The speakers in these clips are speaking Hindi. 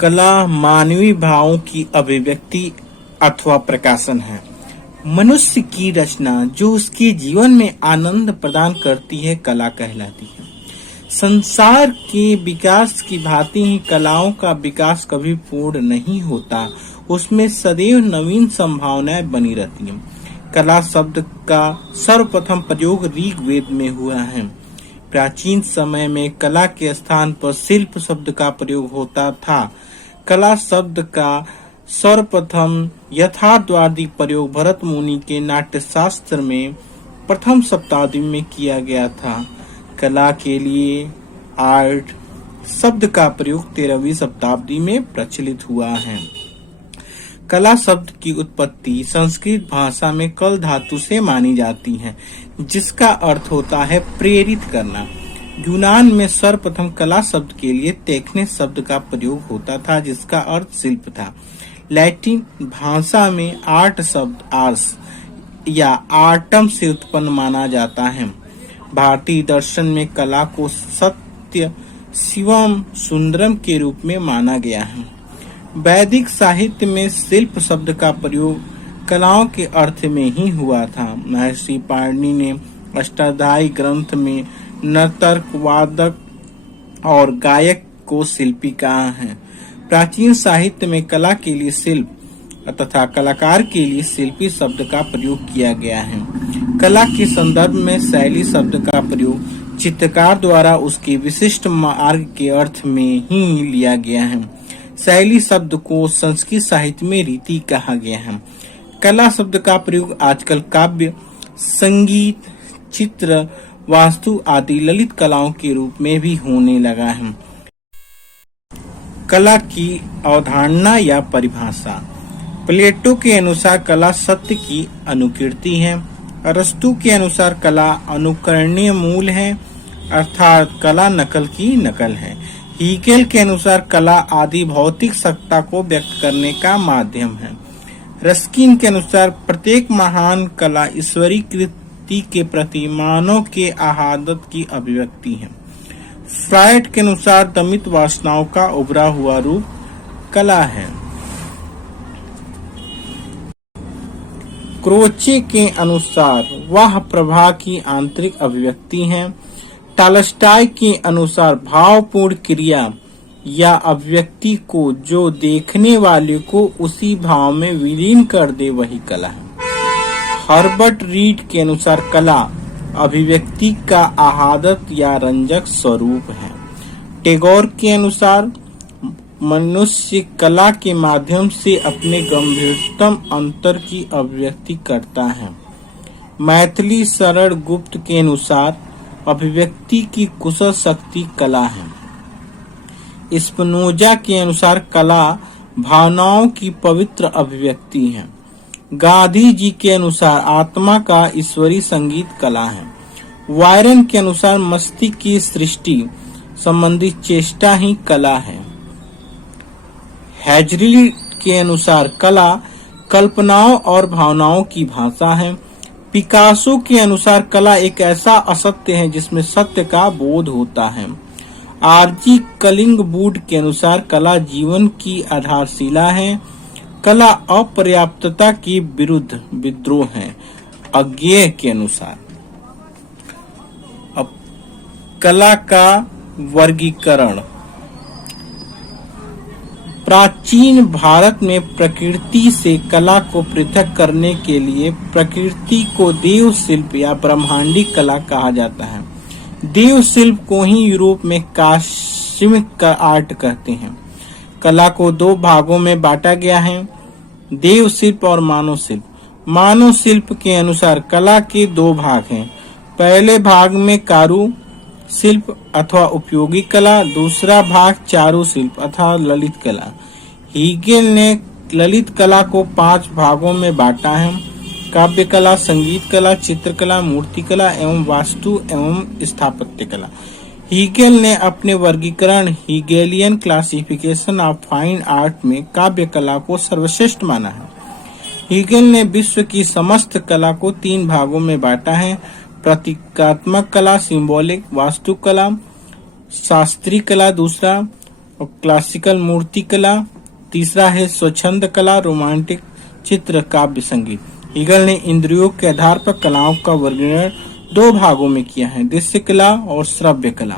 कला मानवीय भावों की अभिव्यक्ति अथवा प्रकाशन है। मनुष्य की रचना जो उसके जीवन में आनंद प्रदान करती है कला कहलाती है। संसार के विकास की भांति ही कलाओं का विकास कभी पूर्ण नहीं होता, उसमें सदैव नवीन संभावनाएं बनी रहती हैं। कला शब्द का सर्वप्रथम प्रयोग ऋग्वेद में हुआ है। प्राचीन समय में कला के स्थान पर शिल्प शब्द का प्रयोग होता था। कला शब्द का सर्वप्रथम यथार्थवादी प्रयोग भरत मुनि के नाट्यशास्त्र में प्रथम शताब्दी में किया गया था। कला के लिए आर्ट शब्द का प्रयोग 13वीं शताब्दी में प्रचलित हुआ है। कला शब्द की उत्पत्ति संस्कृत भाषा में कल धातु से मानी जाती है, जिसका अर्थ होता है प्रेरित करना। यूनान में सर्वप्रथम कला शब्द के लिए टेक्ने शब्द का प्रयोग होता था, जिसका अर्थ शिल्प था। लैटिन भाषा में आर्ट शब्द आर्स या आर्टम से उत्पन्न माना जाता है। भारतीय दर्शन में कला को सत्य शिवम सुंदरम के रूप में माना गया है। वैदिक साहित्य में शिल्प शब्द का प्रयोग कलाओं के अर्थ में ही हुआ था। महर्षि पाणिनि ने अष्टाध्यायी ग्रंथ में नर्तक, वादक और गायक को शिल्पी कहा है। प्राचीन साहित्य में कला के लिए शिल्प तथा कलाकार के लिए शिल्पी शब्द का प्रयोग किया गया है। कला के संदर्भ में शैली शब्द का प्रयोग चित्रकार द्वारा उसके विशिष्ट मार्ग के अर्थ में ही लिया गया है। शैली शब्द को संस्कृत साहित्य में रीति कहा गया है। कला शब्द का प्रयोग आजकल काव्य, संगीत, चित्र, वास्तु आदि ललित कलाओं के रूप में भी होने लगा है। कला की अवधारणा या परिभाषा। प्लेटो के अनुसार कला सत्य की अनुकीर्ति है। अरस्तु के अनुसार कला अनुकरणीय मूल है, अर्थात कला नकल की नकल है। हीगेल के अनुसार कला आदि भौतिक सत्ता को व्यक्त करने का माध्यम है। रस्किन के अनुसार प्रत्येक महान कला ईश्वरीय कृति के प्रति मानव के आहादत की अभिव्यक्ति है। फ्रायड के अनुसार दमित वासनाओं का उभरा हुआ रूप कला है। क्रोचे के अनुसार वह प्रभा की आंतरिक अभिव्यक्ति है। टॉलस्टॉय के अनुसार भावपूर्ण क्रिया या अभिव्यक्ति को जो देखने वाले को उसी भाव में विलीन कर दे वही कला है। हर्बर्ट रीड के अनुसार कला अभिव्यक्ति का आहादत या रंजक स्वरूप है। टैगोर के अनुसार मनुष्य कला के माध्यम से अपने गंभीरतम अंतर की अभिव्यक्ति करता है। मैथिली शरण गुप्त के अनुसार अभिव्यक्ति की कुशल शक्ति कला है। स्पिनोजा के अनुसार कला भावनाओं की पवित्र अभिव्यक्ति है। गांधी जी के अनुसार आत्मा का ईश्वरीय संगीत कला है। वायरन के अनुसार मस्तिष्क की सृष्टि संबंधी चेष्टा ही कला है। हैजरिली के अनुसार कला कल्पनाओं और भावनाओं की भाषा है। पिकासो के अनुसार कला एक ऐसा असत्य है जिसमें सत्य का बोध होता है। आरजी कलिंगवुड के अनुसार कला जीवन की आधारशिला है। कला अपर्याप्तता के विरुद्ध विद्रोह है। अज्ञेय के अनुसार अब कला का वर्गीकरण। प्राचीन भारत में प्रकृति से कला को पृथक करने के लिए प्रकृति को देव शिल्प या ब्रह्मांडी कला कहा जाता है। देव शिल्प को ही यूरोप में कॉस्मिक आर्ट कहते हैं। कला को दो भागों में बांटा गया है, देव शिल्प और मानव शिल्प। मानव शिल्प के अनुसार कला के दो भाग हैं। पहले भाग में कारू शिल्प अथवा उपयोगी कला, दूसरा भाग चारु शिल्प अथवा ललित कला। हीगेल ने ललित कला को 5 भागों में बांटा है: काव्य कला, संगीत कला, चित्रकला, मूर्तिकला एवं वास्तु एवं स्थापत्य कला। हीगेल ने अपने वर्गीकरण हीगेलियन क्लासिफिकेशन ऑफ फाइन आर्ट में काव्य कला को सर्वश्रेष्ठ माना है। हीगेल ने विश्व की समस्त कला को 3 भागों में बांटा है: प्रतीकात्मक कला, सिंबॉलिक, वास्तुकला, शास्त्रीय कला दूसरा, और क्लासिकल मूर्ति कला। तीसरा है स्वच्छंद कला, रोमांटिक चित्र, काव्य संगीत। हीगल ने इंद्रियों के आधार पर कलाओं का वर्गीकरण दो भागों में किया है, दृश्य कला और श्रव्य कला।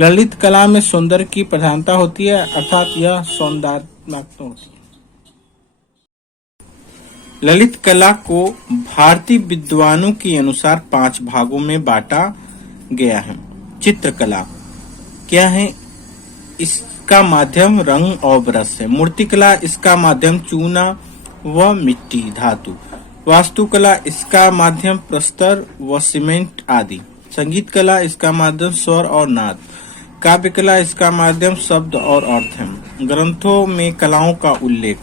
ललित कला में सौंदर्य की प्रधानता होती है, अर्थात यह सौंदर्यात्मक होती है। ललित कला को भारतीय विद्वानों के अनुसार 5 भागों में बांटा गया है। चित्रकला क्या है? इसका माध्यम रंग और ब्रश है। मूर्तिकला इसका माध्यम चूना व मिट्टी धातु। वास्तुकला इसका माध्यम प्रस्तर व सीमेंट आदि। संगीत कला इसका माध्यम स्वर और नाद। काव्य कला इसका माध्यम शब्द और अर्थ है। ग्रंथों में कलाओं का उल्लेख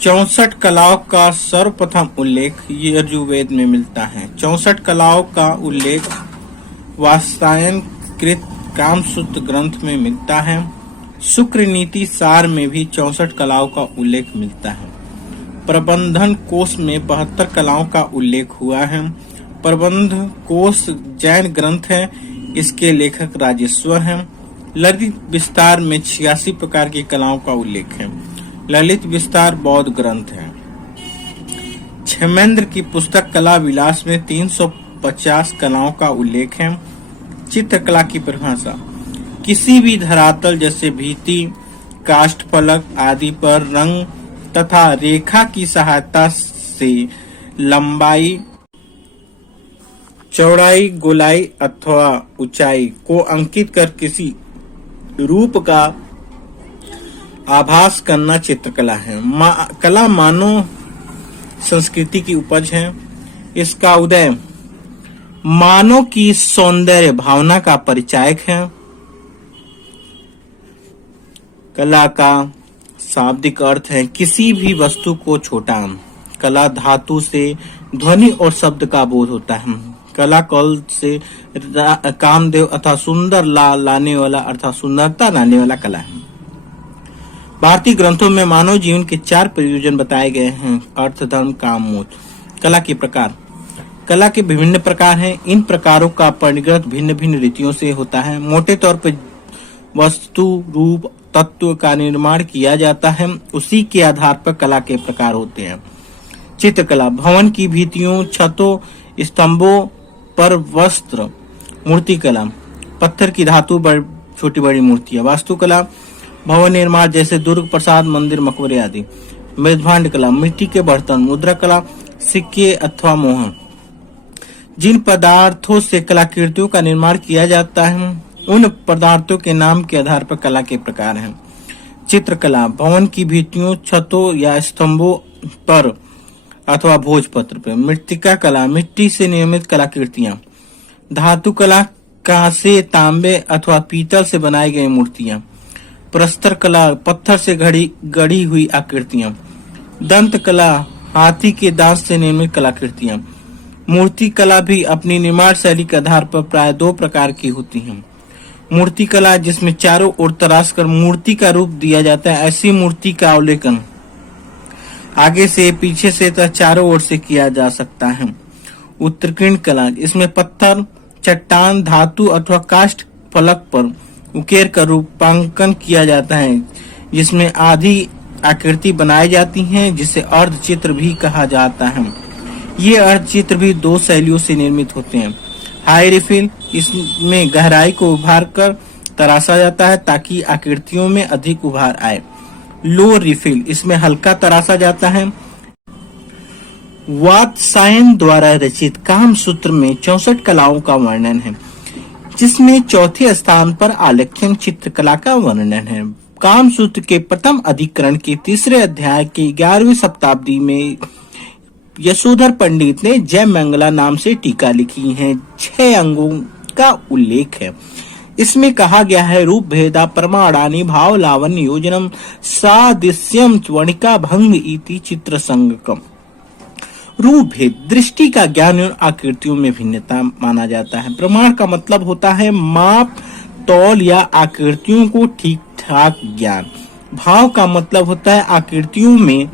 64 कलाओं का सर्वप्रथम उल्लेख यजुर्वेद में मिलता है। 64 कलाओं का उल्लेख वात्स्यायन कृत कामसूत्र ग्रंथ में मिलता है। शुक्र नीति सार में भी 64 कलाओं का उल्लेख मिलता है। प्रबंधन कोश में 72 कलाओं का उल्लेख हुआ है। प्रबंध कोश जैन ग्रंथ है, इसके लेखक राजेश्वर हैं। ललित विस्तार में 86 प्रकार की कलाओं का उल्लेख है। ललित विस्तार बौद्ध ग्रंथ है। क्षेमेंद्र की पुस्तक कला विलास में 350 कलाओं का उल्लेख है। चित्रकला की परिभाषा किसी भी धरातल जैसे भित्ति, काष्ठ फलक आदि पर रंग तथा रेखा की सहायता से लंबाई, चौड़ाई, गोलाई अथवा ऊंचाई को अंकित कर किसी रूप का आभास करना चित्रकला है। कला मानव संस्कृति की उपज है। इसका उदय मानव की सौंदर्य भावना का परिचायक है। कला का शाब्दिक अर्थ है किसी भी वस्तु को छोटा। कला धातु से ध्वनि और शब्द का बोध होता है। कला कल से कामदेव अथवा सुंदर लाने वाला अर्थात सुंदरता लाने वाला कला है। भारतीय ग्रंथों में मानव जीवन के 4 प्रयोजन बताए गए हैं: अर्थ, धर्म, काम, मोक्ष। कला के प्रकार कला के विभिन्न प्रकार हैं। इन प्रकारों का परिग्रह भिन्न भिन्न रीतियों से होता है। मोटे तौर पर वस्तु, रूप, तत्व का निर्माण किया जाता है, उसी के आधार पर कला के प्रकार होते हैं। चित्रकला भवन की भित्तियों, छतों, स्तंभों पर वस्त्र। मूर्तिकला पत्थर की धातु, छोटी बड़ी मूर्तियां। वास्तुकला भवन निर्माण जैसे दुर्ग, प्रासाद, मंदिर, मकबरे आदि। मृदभांड कला मिट्टी के बर्तन। मुद्रा कला सिक्के अथवा मोहर। जिन पदार्थों से कलाकृतियों का निर्माण किया जाता है उन पदार्थों के नाम के आधार पर कला के प्रकार हैं। चित्रकला भवन की भित्तियों, छतों या स्तंभों पर अथवा भोजपत्र पर। मृत्तिका कला मिट्टी से निर्मित कलाकृतियां। धातु कला कांसे, तांबे अथवा पीतल से बनाई गई मूर्तियां। प्रस्तर कला पत्थर से गढ़ी हुई आकृतियां। दंत कला हाथी के दांत से निर्मित कलाकृतियां। मूर्ति कला भी अपनी निर्माण शैली के आधार पर प्राय 2 प्रकार की होती है। मूर्ति कला जिसमें चारों ओर तराश कर मूर्ति का रूप दिया जाता है, ऐसी मूर्ति का अवलोकन आगे से, पीछे से तथा चारों ओर से किया जा सकता है। उत्कीर्ण कला इसमें पत्थर, चट्टान, धातु अथवा काष्ठ फलक पर उकेर कर रूपांकन किया जाता है, जिसमें आधी आकृति बनाई जाती है, जिसे अर्ध चित्र भी कहा जाता है। ये अर्ध चित्र भी 2 शैलियों से निर्मित होते हैं। हाई रिफिल इसमें गहराई को उभार कर तराशा जाता है ताकि आकृतियों में अधिक उभार आए। लो रिफिल इसमें हल्का तराशा जाता है। वात्स्यायन द्वारा रचित कामसूत्र में 64 कलाओं का वर्णन है, जिसमें चौथे स्थान पर आलेख्यन चित्रकला का वर्णन है। कामसूत्र के प्रथम अधिकरण के 3रे अध्याय के 11वीं शताब्दी में यशोधर पंडित ने जय मंगला नाम से टीका लिखी है। 6 अंगों का उल्लेख है। इसमें कहा गया है रूप भेदा प्रमाणानि भाव लावण्य योजनम सादृश्यम वणिका भंग इति चित्र संगकम। रूप भेद दृष्टि का ज्ञान और आकृतियों में भिन्नता माना जाता है। प्रमाण का मतलब होता है माप, तौल या आकृतियों को ठीक ठाक ज्ञान। भाव का मतलब होता है आकृतियों में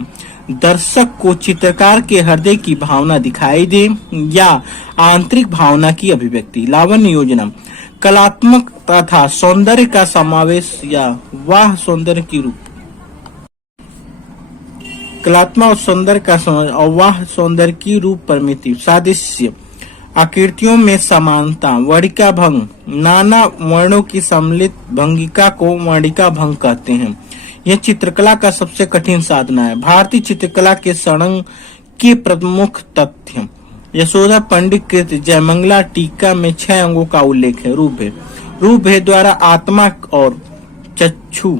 दर्शक को चित्रकार के हृदय की भावना दिखाई दे या आंतरिक भावना की अभिव्यक्ति। लावण्य योजना कलात्मक तथा सौंदर्य का समावेश या वाह सौंदर्य की रूप। कलात्मक और सौंदर्य का समावेश और वाह सौंदर्य की रूप परिमिति। सादृश्य, आकृतियों में समानता। वर्णिका भंग, नाना वर्णों की सम्मिलित भंगिका को वर्णिका भंग कहते हैं। यह चित्रकला का सबसे कठिन साधना है। भारतीय चित्रकला के षडंग के प्रमुख तथ्य। यशोदा पंडित कृत जयमंगला टीका में 6 अंगों का उल्लेख है। रूप भेद, रूप भेद द्वारा आत्मा और चक्षु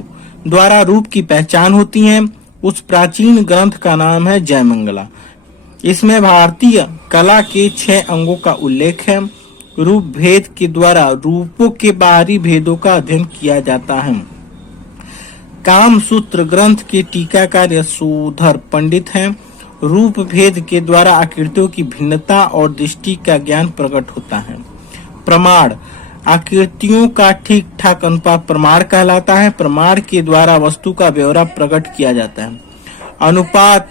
द्वारा रूप की पहचान होती है। उस प्राचीन ग्रंथ का नाम है जयमंगला। इसमें भारतीय कला के 6 अंगों का उल्लेख है। रूप भेद के द्वारा रूपों के बाहरी भेदों का अध्ययन किया जाता है। काम सूत्र ग्रंथ के टीकाकार यशोधर पंडित हैं। रूप भेद के द्वारा आकृतियों की भिन्नता और दृष्टि का ज्ञान प्रकट होता है। प्रमाण, आकृतियों का ठीक ठाक अनुपात प्रमाण कहलाता है। प्रमाण के द्वारा वस्तु का ब्यौरा प्रकट किया जाता है। अनुपात,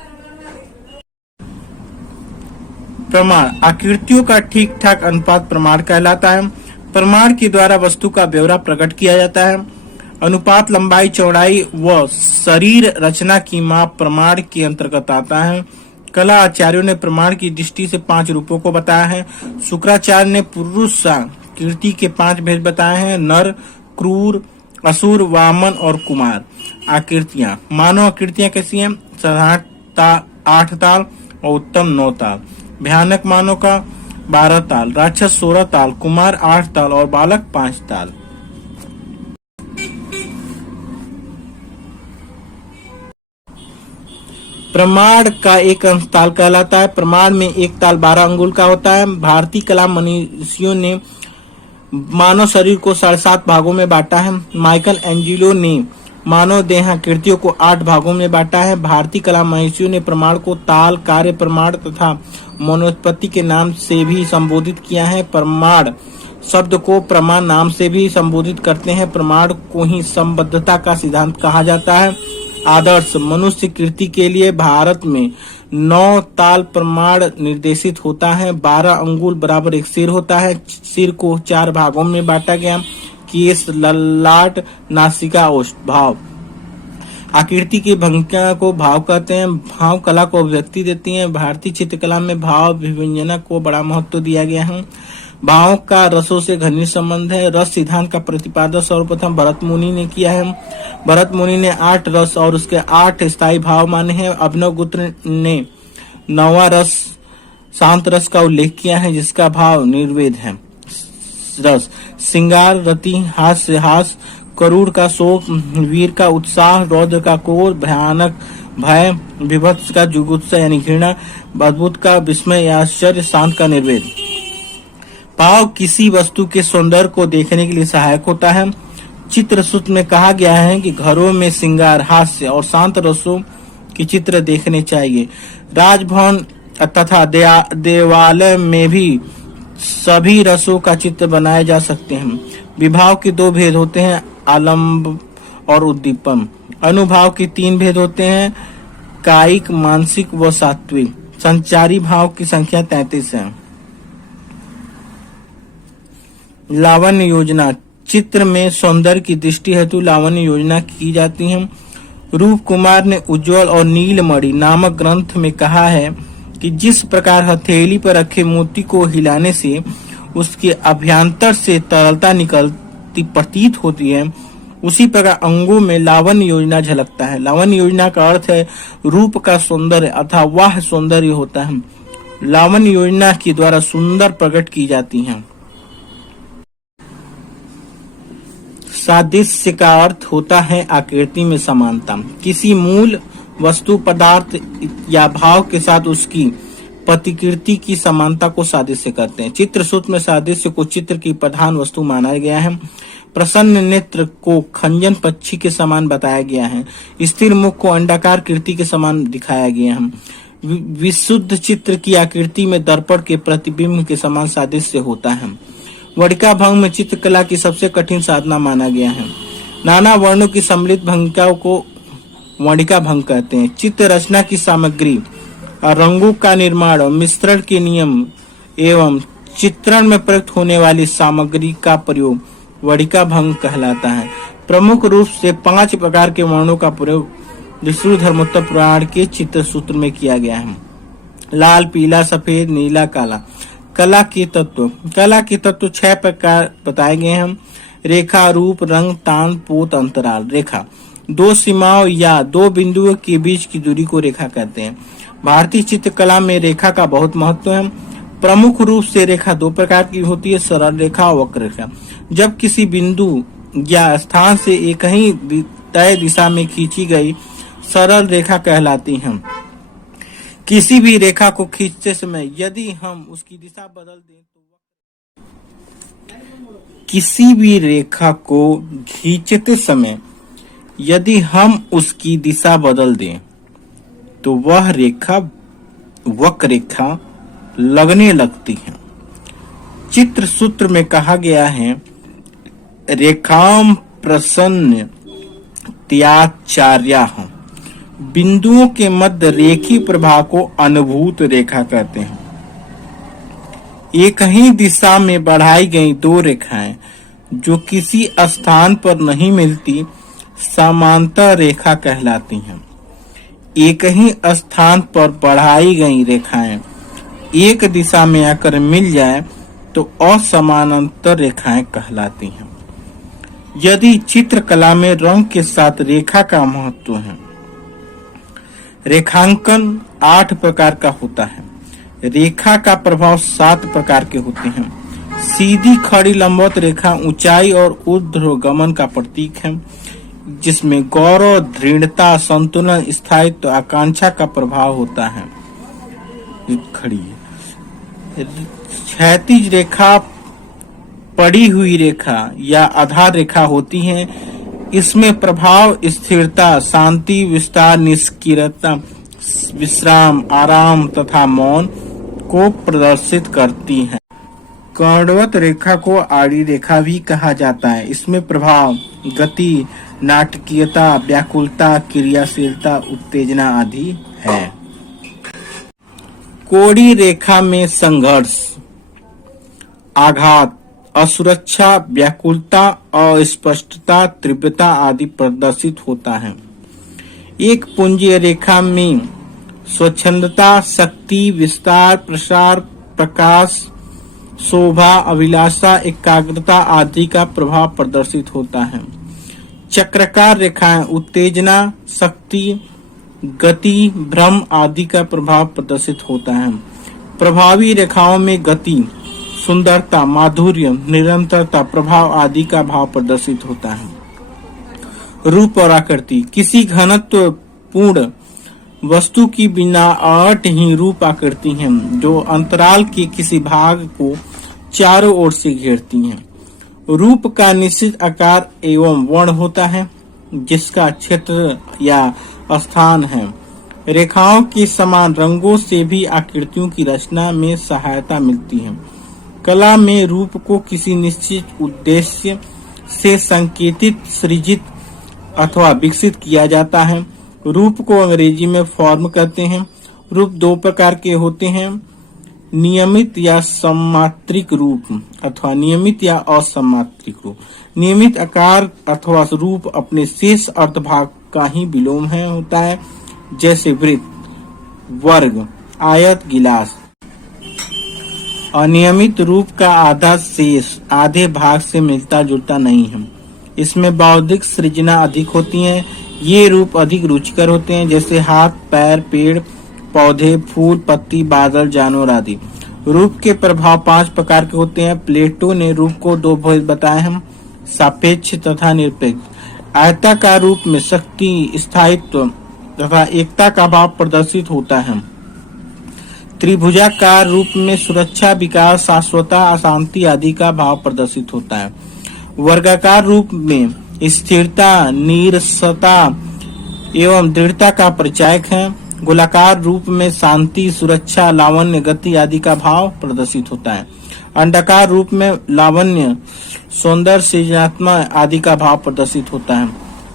प्रमाण, आकृतियों का ठीक ठाक अनुपात प्रमाण कहलाता है। प्रमाण के द्वारा वस्तु का ब्यौरा प्रकट किया जाता है। अनुपात लंबाई, चौड़ाई व शरीर रचना की माप प्रमाण के अंतर्गत आता है। कला आचार्यों ने प्रमाण की दृष्टि से 5 रूपों को बताया है। शुक्राचार्य ने पुरुष कीर्ति के 5 भेद बताए हैं। नर, क्रूर, असुर, वामन और कुमार। आकृतियां, मानव आकृतियां कैसी हैं? साधारण 8 ताल और उत्तम 9 ताल। भयानक मानव का 12 ताल, राक्षस 16 ताल, कुमार 8 ताल और बालक 5 ताल। प्रमाण का एक अंश ताल कहलाता है। प्रमाण में एक ताल 12 अंगुल का होता है। भारतीय कला मनीषियों ने मानव शरीर को 7.5 भागों में बांटा है। माइकल एंजिलो ने मानव देहाकृतियों को 8 भागों में बांटा है। भारतीय कला मनीषियों ने प्रमाण को ताल, कार्य प्रमाण तथा मनोत्पत्ति के नाम से भी संबोधित किया है। प्रमाण शब्द को प्रमाण नाम से भी संबोधित करते हैं। प्रमाण को ही संबद्धता का सिद्धांत कहा जाता है। आदर्श मनुष्य कृति के लिए भारत में 9 ताल प्रमाण निर्देशित होता है। 12 अंगुल बराबर एक सिर होता है। सिर को 4 भागों में बांटा गया। केस, ललाट, नासिका, ओष्ठ। भाव, आकृति की भंगिका को भाव कहते हैं। भाव कला को अभिव्यक्ति देती हैं। भारतीय चित्रकला में भाव विव्यंजना को बड़ा महत्व दिया गया है। भावों का रसों से घनिष्ठ संबंध है। रस सिद्धांत का प्रतिपादन सर्वप्रथम भरत मुनि ने किया है। भरत मुनि ने 8 रस और उसके 8 स्थायी भाव माने हैं। अभिनव गुप्त ने 9वां रस शांत रस का उल्लेख किया है, जिसका भाव निर्वेद है। रस, श्रृंगार, रति, हास्य, हास, करूर का शोक, वीर का उत्साह, रौद्र का क्रोध, भयानक भय, विभत्स का जुगुप्सा यानी घृणा, अद्भुत का विस्मय या आश्चर्य, शांत का निर्वेद। भाव किसी वस्तु के सौंदर्य को देखने के लिए सहायक होता है। चित्र सूत्र में कहा गया है कि घरों में श्रृंगार, हास्य और शांत रसों के चित्र देखने चाहिए। राजभवन तथा देवालय में भी सभी रसों का चित्र बनाए जा सकते हैं। विभाव के 2 भेद होते हैं, आलंब और उद्दीपन। अनुभाव के 3 भेद होते हैं, कायिक, मानसिक व सात्विक। संचारी भाव की संख्या 33 है। लावण्य योजना, चित्र में सौंदर्य की दृष्टि हेतु लावण्य योजना की जाती है। रूप कुमार ने उज्ज्वल और नीलमणि नामक ग्रंथ में कहा है कि जिस प्रकार हथेली पर रखे मोती को हिलाने से उसके अभ्यंतर से तरलता निकलती प्रतीत होती है, उसी प्रकार अंगों में लावण्य योजना झलकता है। लावण्य योजना का अर्थ है रूप का सौंदर्य अथवा वाह सौंदर्य होता है। लावण्य योजना के द्वारा सुंदर प्रकट की जाती है। सादृश्य का अर्थ होता है आकृति में समानता। किसी मूल वस्तु, पदार्थ या भाव के साथ उसकी प्रतिकृति की समानता को सादृश्य कहते हैं। चित्र सूत्र में सादृश्य को चित्र की प्रधान वस्तु माना गया है। प्रसन्न नेत्र को खंजन पक्षी के समान बताया गया है। स्थिर मुख को अंडाकार कृति के समान दिखाया गया है। विशुद्ध चित्र की आकृति में दर्पण के प्रतिबिंब के समान सादृश्य होता है। वर्णिका भंग में चित्रकला की सबसे कठिन साधना माना गया है। नाना वर्णों की सम्मिलित भंगिकाओं को वर्णिका भंग कहते हैं। चित्र रचना की सामग्री, रंगों का निर्माण, मिश्रण के नियम एवं चित्रण में प्रयुक्त होने वाली सामग्री का प्रयोग वड़िका भंग कहलाता है। प्रमुख रूप से 5 प्रकार के वर्णों का प्रयोग विष्णु धर्मोत्तर पुराण के चित्र सूत्र में किया गया है। लाल, पीला, सफेद, नीला, काला। कला के तत्व 6 प्रकार बताए गए हैं। रेखा, रूप, रंग, तान, पोत, अंतराल। रेखा 2 सीमाओं या 2 बिंदुओं के बीच की दूरी को रेखा कहते हैं। भारतीय चित्रकला में रेखा का बहुत महत्व है। प्रमुख रूप से रेखा 2 प्रकार की होती है, सरल रेखा और वक्र रेखा। जब किसी बिंदु या स्थान से एक ही तय दिशा में खींची गई सरल रेखा कहलाती है। किसी भी रेखा को खींचते समय यदि हम उसकी दिशा बदल दें किसी भी रेखा को खींचते समय यदि हम उसकी दिशा बदल दें तो वह रेखा वक्र रेखा लगने लगती है। चित्र सूत्र में कहा गया है, रेखाम प्रसन्न त्याचार्याः। बिंदुओं के मध्य रेखी प्रभाव को अनुभूत रेखा कहते हैं। एक ही दिशा में बढ़ाई गई 2 रेखाएं जो किसी स्थान पर नहीं मिलती समांतर रेखा कहलाती हैं। एक ही स्थान पर बढ़ाई गई रेखाएं एक दिशा में आकर मिल जाए तो असमानांतर रेखाएं कहलाती हैं। यदि चित्रकला में रंग के साथ रेखा का महत्व है। रेखांकन 8 प्रकार का होता है। रेखा का प्रभाव 7 प्रकार के होते हैं। सीधी, खड़ी, लंबवत रेखा ऊंचाई और ऊर्ध्वगमन का प्रतीक है, जिसमें गौरव, दृढ़ता, संतुलन, स्थायित्व, आकांक्षा का प्रभाव होता है। खड़ी क्षैतिज रेखा पड़ी हुई रेखा या आधार रेखा होती है। इसमें प्रभाव स्थिरता, शांति, विस्तार, निष्क्रियता, विश्राम, आराम तथा मौन को प्रदर्शित करती है। कर्णवत रेखा को आड़ी रेखा भी कहा जाता है। इसमें प्रभाव, गति, नाटकीयता, व्याकुलता, क्रियाशीलता, उत्तेजना आदि है। कोड़ी रेखा में संघर्ष, आघात, असुरक्षा, व्याकुलता, अस्पष्टता, तीव्रता आदि प्रदर्शित होता है। एक पुंजीय रेखा में स्वच्छंदता, शक्ति, विस्तार, प्रसार, प्रकाश, शोभा, अभिलाषा, एकाग्रता आदि का प्रभाव प्रदर्शित होता है। चक्राकार रेखाएं उत्तेजना, शक्ति, गति, भ्रम आदि का प्रभाव प्रदर्शित होता है। प्रभावी रेखाओं में गति, सुंदरता, माधुर्य, निरंतरता, प्रभाव आदि का भाव प्रदर्शित होता है। रूप और आकृति, किसी घनत्व पूर्ण वस्तु की बनावट ही रूप आकृति है, जो अंतराल के किसी भाग को चारों ओर से घेरती है। रूप का निश्चित आकार एवं वर्ण होता है, जिसका क्षेत्र या स्थान है। रेखाओं के समान रंगों से भी आकृतियों की रचना में सहायता मिलती है। कला में रूप को किसी निश्चित उद्देश्य से संकेतित, सृजित अथवा विकसित किया जाता है। रूप को अंग्रेजी में फॉर्म कहते हैं। रूप 2 प्रकार के होते हैं, नियमित या सम्मात्रिक रूप अथवा नियमित या असम्मात्रिक रूप। नियमित आकार अथवा रूप अपने शेष अर्धभाग का ही विलोम है होता है, जैसे वृत्त, वर्ग, आयत, गिलास। अनियमित रूप का आधा शेष आधे भाग से मिलता जुलता नहीं है। इसमें बौद्धिक सृजना अधिक होती है। ये रूप अधिक रुचिकर होते हैं, जैसे हाथ, पैर, पेड़, पौधे, फूल, पत्ती, बादल, जानवर आदि। रूप के प्रभाव 5 प्रकार के होते हैं। प्लेटो ने रूप को 2 भेद बताए हैं, सापेक्ष तथा निरपेक्ष। आयताकार रूप में शक्ति, स्थायित्व तथा एकता का भाव प्रदर्शित होता है। त्रिभुजाकार रूप में सुरक्षा, विकास, शाश्वतता, अशांति आदि का भाव प्रदर्शित होता है। वर्गाकार रूप में स्थिरता, नीरसता एवं दृढ़ता का परिचायक है। गोलाकार रूप में शांति, सुरक्षा, लावण्य, गति आदि का भाव प्रदर्शित होता है। अंडाकार रूप में लावण्य, सौंदर्य, सृजनात्मक आदि का भाव प्रदर्शित होता है।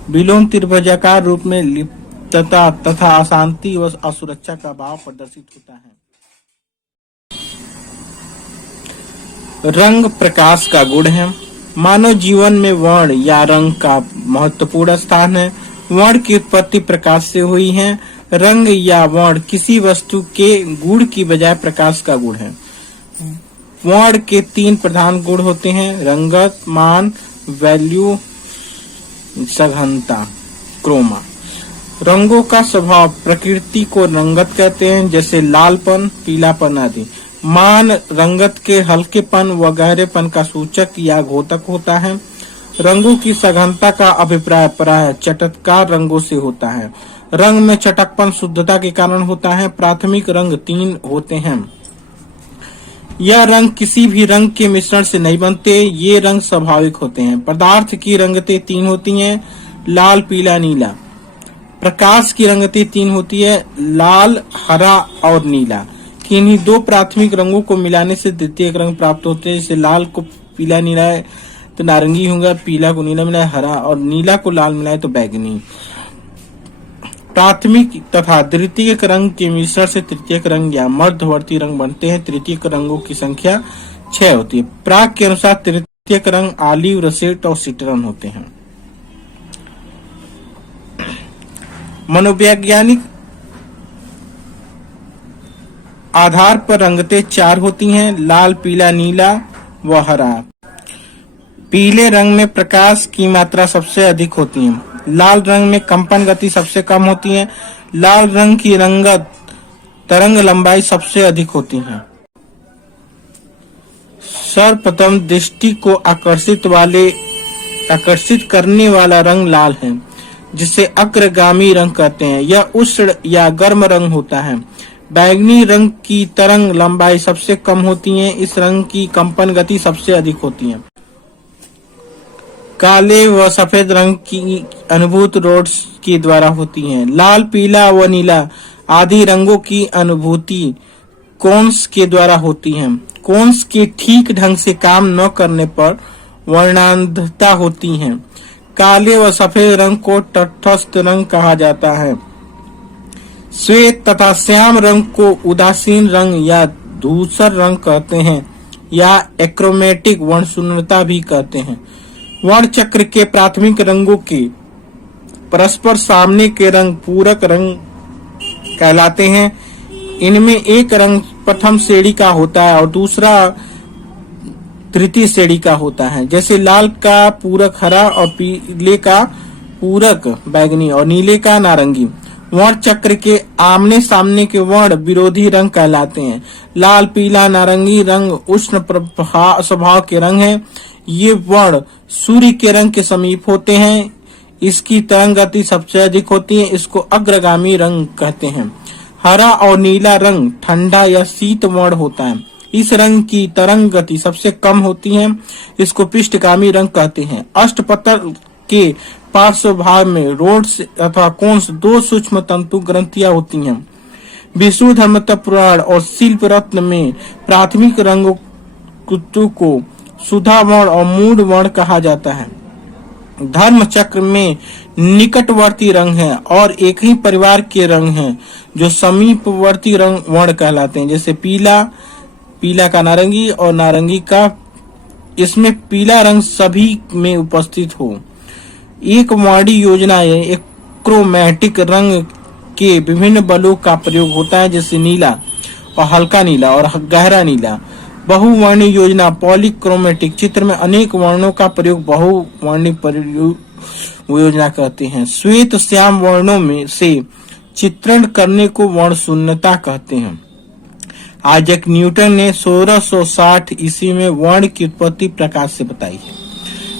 विलोम त्रिभुजाकार रूप में लिप्तता तथा अशांति व असुरक्षा का भाव प्रदर्शित होता है। रंग प्रकाश का गुण है। मानव जीवन में वर्ण या रंग का महत्वपूर्ण स्थान है। वर्ण की उत्पत्ति प्रकाश से हुई है। रंग या वर्ण किसी वस्तु के गुण की बजाय प्रकाश का गुण है। वर्ण के 3 प्रधान गुण होते हैं: रंगत, मान, वैल्यू, सघनता, क्रोमा। रंगों का स्वभाव प्रकृति को रंगत कहते हैं, जैसे लालपन, पीलापन आदि। मान रंगत के हल्केपन व गहरेपन का सूचक या घोतक होता है। रंगों की सघनता का अभिप्राय प्रायः चटकदार रंगों से होता है। रंग में चटकपन शुद्धता के कारण होता है। प्राथमिक रंग 3 होते हैं। यह रंग किसी भी रंग के मिश्रण से नहीं बनते। ये रंग स्वाभाविक होते हैं। पदार्थ की रंगतें 3 होती हैं: लाल, पीला, नीला। प्रकाश की रंगतें 3 होती है: लाल, हरा और नीला। किन्हीं 2 प्राथमिक रंगों को मिलाने से द्वितीयक रंग प्राप्त होते हैं। जैसे लाल को पीला मिलाए तो नारंगी होगा, पीला को नीला मिलाए हरा, और नीला को लाल मिलाए तो बैगनी। प्राथमिक तथा द्वितीयक रंग के मिश्रण से तृतीयक रंग या मध्यवर्ती रंग बनते हैं। तृतीयक रंगों की संख्या 6 होती है। प्राग के अनुसार तृतीयक रंग ऑलिव, रसेट और सिट्रन होते हैं। मनोवैज्ञानिक आधार पर रंगतें 4 होती हैं: लाल, पीला, नीला व हरा। पीले रंग में प्रकाश की मात्रा सबसे अधिक होती है। लाल रंग में कंपन गति सबसे कम होती है। लाल रंग की रंगत तरंग लंबाई सबसे अधिक होती है। सर्वप्रथम दृष्टि को आकर्षित करने वाला रंग लाल है, जिसे अग्रगामी रंग कहते हैं। यह उष्ण या गर्म रंग होता है। बैंगनी रंग की तरंग लंबाई सबसे कम होती है। इस रंग की कंपन गति सबसे अधिक होती है। काले व सफेद रंग की अनुभूति रोड्स के द्वारा होती है। लाल, पीला व नीला आदि रंगों की अनुभूति कोन्स के द्वारा होती है। कोन्स के ठीक ढंग से काम न करने पर वर्णांधता होती है। काले व सफेद रंग को तटस्थ रंग कहा जाता है। श्वेत तथा श्याम रंग को उदासीन रंग या धूसर रंग कहते हैं, या एक्रोमेटिक वर्णशून्यता भी कहते हैं। वर्ण चक्र के प्राथमिक रंगों के परस्पर सामने के रंग पूरक रंग कहलाते हैं। इनमें एक रंग प्रथम श्रेणी का होता है और दूसरा तृतीय श्रेणी का होता है। जैसे लाल का पूरक हरा और पीले का पूरक बैगनी और नीले का नारंगी। वर्ण चक्र के आमने सामने के वर्ण विरोधी रंग कहलाते हैं। लाल, पीला, नारंगी रंग उष्ण स्वभाव के रंग हैं। ये वर्ण सूर्य के रंग के समीप होते हैं। इसकी तरंग गति सबसे अधिक होती है। इसको अग्रगामी रंग कहते हैं। हरा और नीला रंग ठंडा या शीत वर्ण होता है। इस रंग की तरंग गति सबसे कम होती है। इसको पृष्ठगामी रंग कहते हैं। अष्टपटल के पार्श्व भाग में रोड्स अथवा कोन्स 2 सूक्ष्म तंतु ग्रंथियां होती हैं। विष्णु धर्मतत्व पुराण और शिल्प रत्न में प्राथमिक रंगों को सुधा वर्ण और मूड वर्ण कहा जाता है। धर्म चक्र में निकटवर्ती रंग है और एक ही परिवार के रंग हैं, जो समीपवर्ती रंग वर्ण कहलाते हैं। जैसे पीला का नारंगी और नारंगी का, इसमें पीला रंग सभी में उपस्थित हो। एक वर्णी योजना एक क्रोमैटिक रंग के विभिन्न बलों का प्रयोग होता है, जैसे नीला और हल्का नीला और गहरा नीला। बहुवर्णी योजना पॉलीक्रोमेटिक चित्र में अनेक वर्णों का प्रयोग बहुवर्णी योजना कहते हैं। श्वेत श्याम वर्णों में से चित्रण करने को वर्ण शून्यता कहते हैं। आइजैक न्यूटन ने 1660 ईस्वी में वर्ण की उत्पत्ति प्रकाश से बताई है।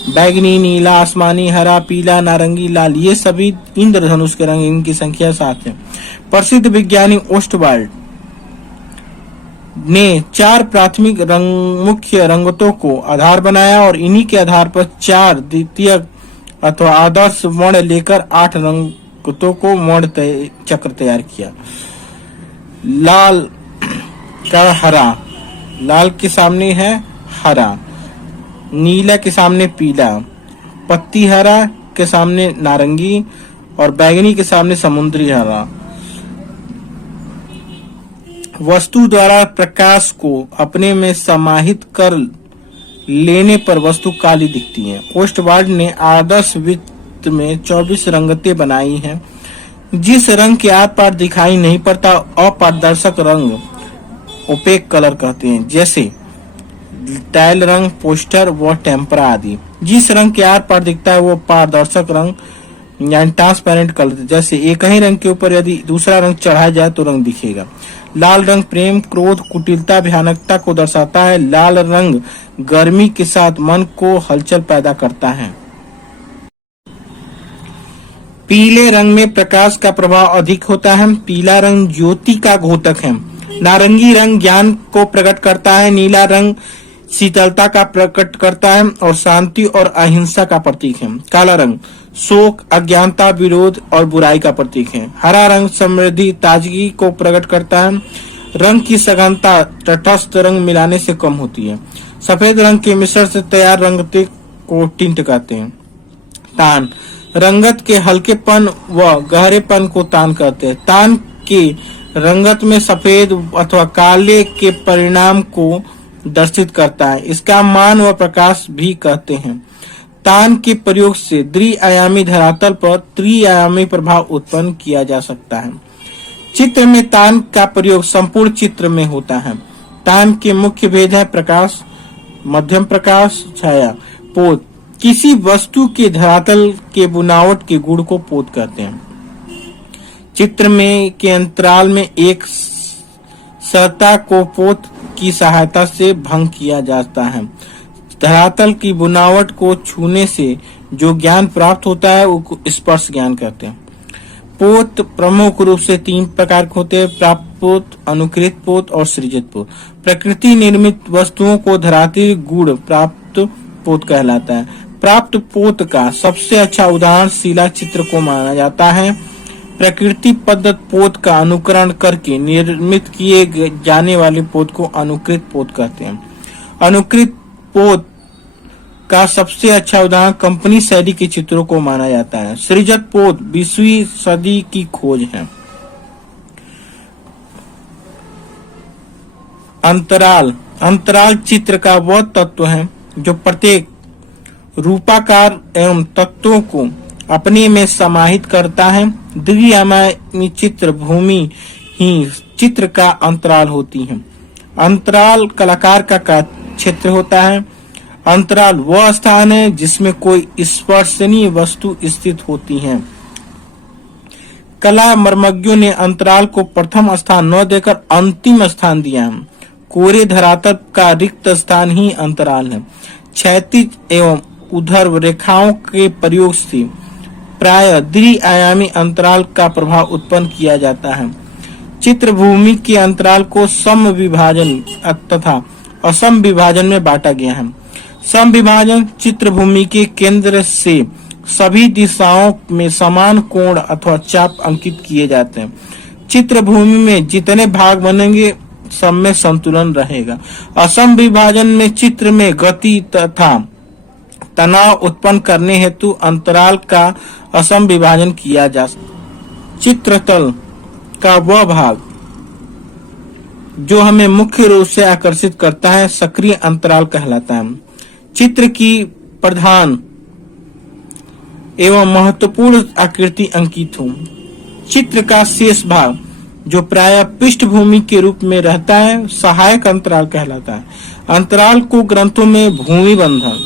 बैगनी, नीला, आसमानी, हरा, पीला, नारंगी, लाल ये सभी इंद्रधनुष के रंग। इनकी संख्या 7 है। प्रसिद्ध वैज्ञानिक ओस्टवाल्ड ने 4 प्राथमिक मुख्य रंगतों को आधार बनाया और इन्हीं के आधार पर 4 द्वितीयक अथवा आदर्श वर्ण लेकर 8 रंगतों को वर्ण चक्र तैयार किया। लाल का हरा, लाल के सामने है हरा, नीला के सामने पीला, पत्ती हरा के सामने नारंगी और बैगनी के सामने समुद्री हरा। वस्तु द्वारा प्रकाश को अपने में समाहित कर लेने पर वस्तु काली दिखती है। ओस्टवाल्ड ने आदर्श वित्त में 24 रंगतें बनाई हैं। जिस रंग के आर पार दिखाई नहीं पड़ता अपारदर्शक रंग ओपेक कलर कहते हैं, जैसे टाइल रंग, पोस्टर व टेम्परा आदि। जिस रंग के आर पार दिखता है वो पारदर्शक रंग यानी ट्रांसपेरेंट कलर, जैसे एक ही रंग के ऊपर यदि दूसरा रंग चढ़ाया जाए तो रंग दिखेगा। लाल रंग प्रेम, क्रोध, कुटिलता, भयानकता को दर्शाता है। लाल रंग गर्मी के साथ मन को हलचल पैदा करता है। पीले रंग में प्रकाश का प्रभाव अधिक होता है। पीला रंग ज्योति का घोतक है। नारंगी रंग ज्ञान को प्रकट करता है। नीला रंग शीतलता का प्रकट करता है और शांति और अहिंसा का प्रतीक है। काला रंग शोक, अज्ञानता, विरोध और बुराई का प्रतीक है। हरा रंग समृद्धि, ताजगी को प्रकट करता है। रंग की सघनता तटस्थ रंग मिलाने से कम होती है। सफेद रंग के मिश्रण से तैयार रंगते को टिंट कहते हैं। तान रंगत के हल्केपन व गहरेपन को तान कहते हैं। तान के रंगत में सफेद अथवा काले के परिणाम को दर्शित करता है। इसका मान व प्रकाश भी कहते हैं। तान के प्रयोग से द्विआयामी धरातल पर त्रिआयामी प्रभाव उत्पन्न किया जा सकता है। चित्र में तान का प्रयोग संपूर्ण चित्र में होता है। तान के मुख्य भेद है प्रकाश, मध्यम प्रकाश, छाया, पोत। किसी वस्तु के धरातल के बुनावट के गुण को पोत कहते हैं। चित्र में के अंतराल में एक सतह को पोत की सहायता से भंग किया जाता है। धरातल की बुनावट को छूने से जो ज्ञान प्राप्त होता है वो स्पर्श ज्ञान कहते हैं। पोत प्रमुख रूप से 3 प्रकार के होते हैं: प्राप्त पोत, अनुकृत पोत और सृजित पोत। प्रकृति निर्मित वस्तुओं को धरातलीय गुण प्राप्त पोत कहलाता है। प्राप्त पोत का सबसे अच्छा उदाहरण शिला चित्र को माना जाता है। प्रकृति पद्धत पोत का अनुकरण करके निर्मित किए जाने वाले पोत को अनुकृत पोत कहते हैं। अनुकृत पोत का सबसे अच्छा उदाहरण कंपनी शैली के चित्रों को माना जाता है। सृजित पोत 20वीं सदी की खोज है। अंतराल चित्र का वह तत्व है जो प्रत्येक रूपाकार एवं तत्वों को अपने में समाहित करता है। द्विआयामी चित्र भूमि ही चित्र का अंतराल होती है। अंतराल कलाकार का क्षेत्र होता है। अंतराल वह स्थान है जिसमें कोई स्पर्शनीय वस्तु स्थित होती है। कला मर्मज्ञों ने अंतराल को प्रथम स्थान न देकर अंतिम स्थान दिया है। कोरे धरातल का रिक्त स्थान ही अंतराल है। क्षैतिज एवं ऊर्ध्व रेखाओं के प्रयोग से प्राय द्विआयामी अंतराल का प्रभाव उत्पन्न किया जाता है। चित्र भूमि के अंतराल को सम विभाजन तथा असम विभाजन में बांटा गया है। सम विभाजन चित्र भूमि के केंद्र से सभी दिशाओं में समान कोण अथवा चाप अंकित किए जाते हैं। चित्र भूमि में जितने भाग बनेंगे सब में संतुलन रहेगा। असम विभाजन में चित्र में गति तथा तनाव उत्पन्न करने हेतु अंतराल का असम विभाजन किया जा सकता। चित्रतल का वह भाग जो हमें मुख्य रूप से आकर्षित करता है सक्रिय अंतराल कहलाता है। चित्र की प्रधान एवं महत्वपूर्ण आकृति अंकित हो। चित्र का शेष भाग जो प्राय पृष्ठभूमि के रूप में रहता है सहायक अंतराल कहलाता है। अंतराल को ग्रंथों में भूमि बंधन,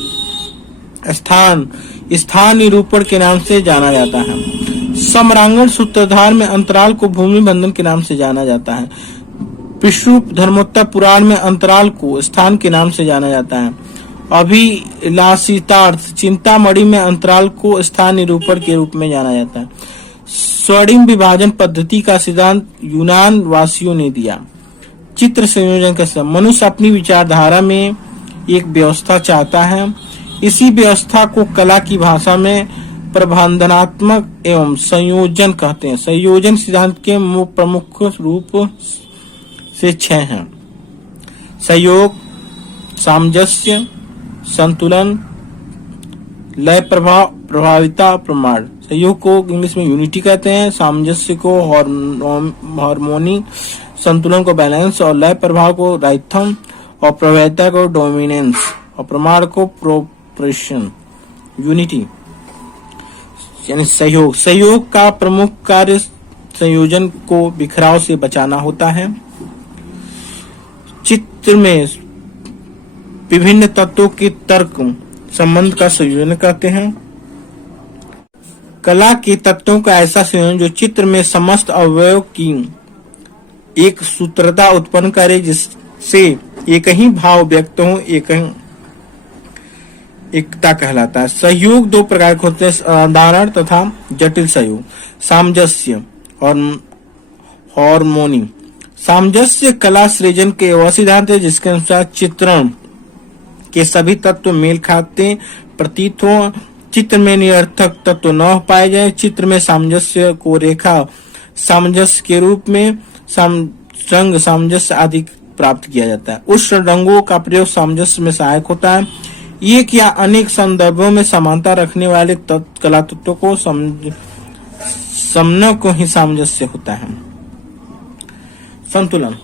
स्थान निरूपण के नाम से जाना जाता है। सम्रांगण सूत्रधार में अंतराल को भूमि बंधन के नाम से जाना जाता है। विष्णु धर्मोत्तर पुराण में अंतराल को स्थान के नाम से जाना जाता है। अभिलाषितार्थ चिंतामणि में अंतराल को स्थान निरूपण के रूप में जाना जाता है। स्वर्णिम विभाजन पद्धति का सिद्धांत यूनान वासियों ने दिया। चित्र संयोजन का सब मनुष्य अपनी विचारधारा में एक व्यवस्था चाहता है। इसी व्यवस्था को कला की भाषा में प्रबंधनात्मक एवं संयोजन कहते हैं। संयोजन सिद्धांत के प्रमुख रूप से 6 हैं: संयोग, सामंजस्य, संतुलन, लय, प्रभाव, प्रभाविता, प्रमाण। संयोग को इंग्लिश में यूनिटी कहते हैं, सामंजस्य को हार्मोनी, संतुलन को बैलेंस और लय प्रभाव को राइथम और प्रभाविता को डोमिनेंस और प्रमाण को प्रोपोर्शन यूनिटी यानी सहयोग। सहयोग का प्रमुख कार्य संयोजन को बिखराव से बचाना होता है। चित्र में विभिन्न तत्वों के तर्क संबंध का संयोजन करते हैं। कला के तत्वों का ऐसा संयोजन जो चित्र में समस्त अवयव की एक सूत्रता उत्पन्न करे, जिससे एक ही भाव व्यक्त हो, एकता कहलाता है। सहयोग दो प्रकार के होते हैं, साधारण तथा जटिल सहयोग। सामंजस्य और हार्मोनी। सामंजस्य कला सृजन के वह सिद्धांत है जिसके अनुसार चित्रण के सभी तत्व मेल खाते प्रतीत हो, चित्र में निरर्थक तत्व न हो पाए जाए। चित्र में सामंजस्य को रेखा सामंजस्य के रूप में रंग सामंजस्य आदि प्राप्त किया जाता है। उस रंगों का प्रयोग सामंजस्य में सहायक होता है। एक या अनेक संदर्भों में समानता रखने वाले कला तत्वों को समन्वय को ही सामंजस्य होता है। संतुलन।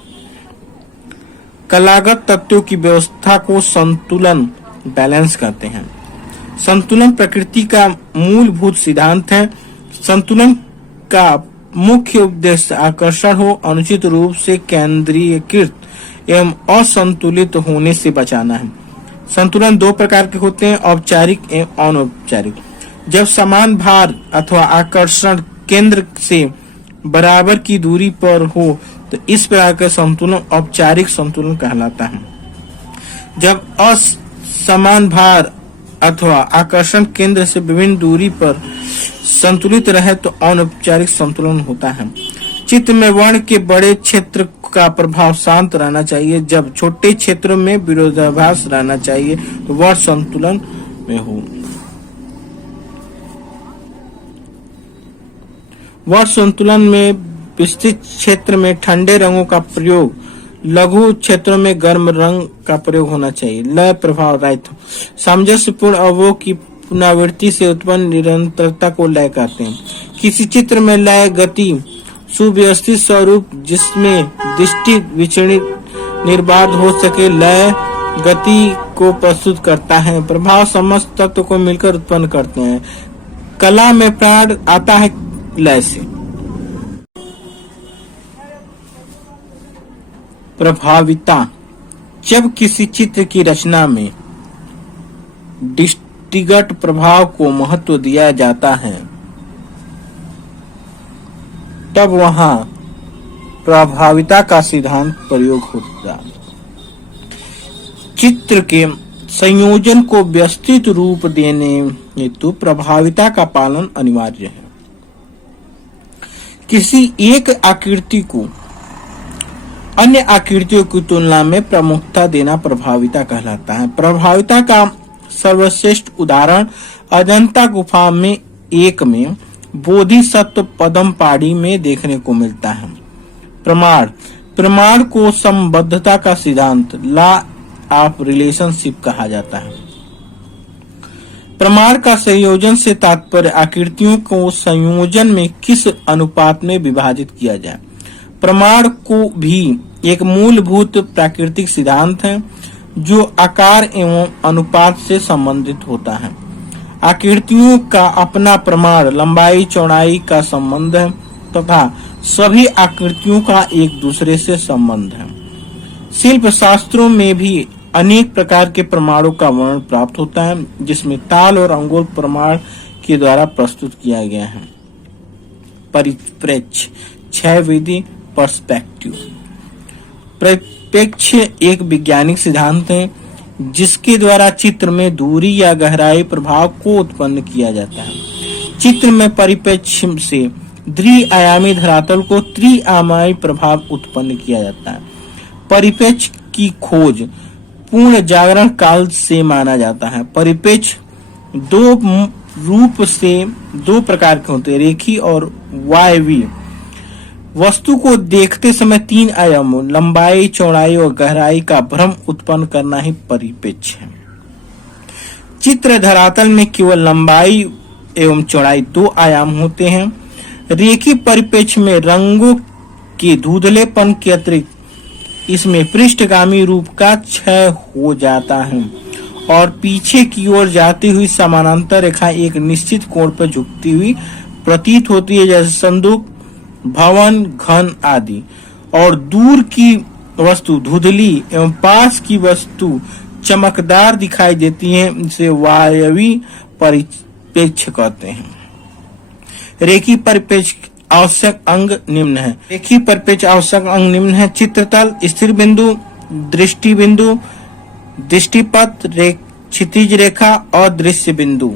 कलागत तत्वों की व्यवस्था को संतुलन बैलेंस करते हैं। संतुलन प्रकृति का मूलभूत सिद्धांत है। संतुलन का मुख्य उद्देश्य आकर्षण हो, अनुचित रूप से केंद्रीयकृत एवं असंतुलित होने से बचाना है। संतुलन दो प्रकार के होते हैं, औपचारिक एवं अनौपचारिक। जब समान भार अथवा आकर्षण केंद्र से बराबर की दूरी पर हो तो इस प्रकार का संतुलन औपचारिक संतुलन कहलाता है। जब असमान भार अथवा आकर्षण केंद्र से विभिन्न दूरी पर संतुलित रहे तो अनौपचारिक संतुलन होता है। चित्र में वर्ण के बड़े क्षेत्र का प्रभाव शांत रहना चाहिए, जब छोटे क्षेत्रों में विरोधाभास रहना चाहिए तो वर्ण संतुलन में हो। वर्ण संतुलन में विस्तृत क्षेत्र में ठंडे रंगों का प्रयोग, लघु क्षेत्रों में गर्म रंग का प्रयोग होना चाहिए। लय प्रभाव रहित। सामंजस्यपूर्ण अवयवों की पुनरावृत्ति से उत्पन्न निरंतरता को लय कहते हैं। किसी चित्र में लय, गति, सुव्यवस्थित स्वरूप जिसमें दृष्टि विचलित निर्बाध हो सके, लय गति को प्रस्तुत करता है। प्रभाव समस्त तत्व को मिलकर उत्पन्न करते हैं। कला में प्राण आता है लय से। प्रभाविता। जब किसी चित्र की रचना में दृष्टिगत प्रभाव को महत्व दिया जाता है तब वहां प्रभाविता का सिद्धांत प्रयोग होता है। चित्र के संयोजन को व्यवस्थित रूप देने हेतु प्रभाविता का पालन अनिवार्य है। किसी एक आकृति को अन्य आकृतियों की तुलना में प्रमुखता देना प्रभाविता कहलाता है। प्रभाविता का सर्वश्रेष्ठ उदाहरण अजंता गुफा में एक में बोधिसत्व पद्मपाणी में देखने को मिलता है। प्रमाण। प्रमाण को संबद्धता का सिद्धांत लॉ ऑफ रिलेशनशिप कहा जाता है। प्रमाण का संयोजन से तात्पर्य आकृतियों को संयोजन में किस अनुपात में विभाजित किया जाए। प्रमाण को भी एक मूलभूत प्राकृतिक सिद्धांत है जो आकार एवं अनुपात से संबंधित होता है। आकृतियों का अपना प्रमाण लंबाई चौड़ाई का संबंध है तथा सभी आकृतियों का एक दूसरे से संबंध है। शिल्प शास्त्रों में भी अनेक प्रकार के प्रमाणों का वर्णन प्राप्त होता है, जिसमें ताल और अंगुल प्रमाण के द्वारा प्रस्तुत किया गया है। परिप्रेक्ष्य। छह विधि। पर्सपेक्टिव। परिप्रेक्ष्य एक वैज्ञानिक सिद्धांत है जिसके द्वारा चित्र में दूरी या गहराई प्रभाव को उत्पन्न किया जाता है। चित्र में परिप्रेक्ष्य से द्विआयामी धरातल को त्रिआयामी प्रभाव उत्पन्न किया जाता है। परिप्रेक्ष्य की खोज पूर्ण जागरण काल से माना जाता है। परिप्रेक्ष्य दो रूप से दो प्रकार के होते हैं, रेखी और वायवीय। वस्तु को देखते समय तीन आयामों लंबाई चौड़ाई और गहराई का भ्रम उत्पन्न करना ही परिप्रेक्ष्य है। चित्र धरातल में केवल लंबाई एवं चौड़ाई दो आयाम होते हैं। रेखी परिप्रेक्ष्य में रंगों के धुंधलेपन के अतिरिक्त इसमें पृष्ठगामी रूप का क्षय हो जाता है और पीछे की ओर जाती हुई समानांतर रेखा एक निश्चित कोण पर झुकती हुई प्रतीत होती है, जैसे संदूक, भवन, घन आदि। और दूर की वस्तु धुंधली एवं पास की वस्तु चमकदार दिखाई देती है, इसे वायवी परिप्रेक्ष्य कहते हैं। रेखी परिप्रेक्ष्य आवश्यक अंग निम्न है। रेखी परिप्रेक्ष्य आवश्यक अंग निम्न है। चित्रतल, स्थिर बिंदु, दृष्टि बिंदु, दृष्टिपथ, क्षितिज रेखा और दृश्य बिंदु।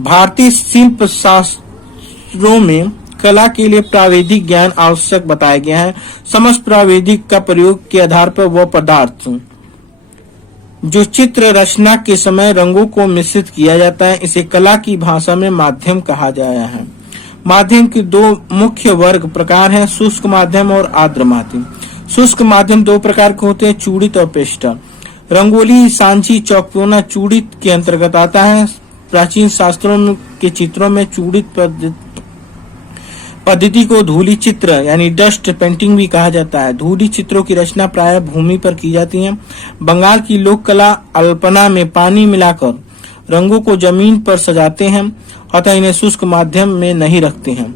भारतीय शिल्प शास्त्रों में कला के लिए प्राविधिक ज्ञान आवश्यक बताया गया है। समस्त प्राविधिक का प्रयोग के आधार पर वह पदार्थ जो चित्र रचना के समय रंगों को मिश्रित किया जाता है, इसे कला की भाषा में माध्यम कहा गया है। माध्यम के दो मुख्य वर्ग प्रकार हैं, शुष्क माध्यम और आर्द्र माध्यम। शुष्क माध्यम दो प्रकार के होते हैं, चूड़ित और पेस्टल। रंगोली, सांची, चौकोना चूड़ित के अंतर्गत आता है। प्राचीन शास्त्रों के चित्रों में चूड़ित पद्धति को धूली चित्र यानी डस्ट पेंटिंग भी कहा जाता है। धूली चित्रों की रचना प्रायः भूमि पर की जाती है। बंगाल की लोक कला अल्पना में पानी मिलाकर रंगों को जमीन पर सजाते हैं, अतः इन्हें शुष्क माध्यम में नहीं रखते हैं।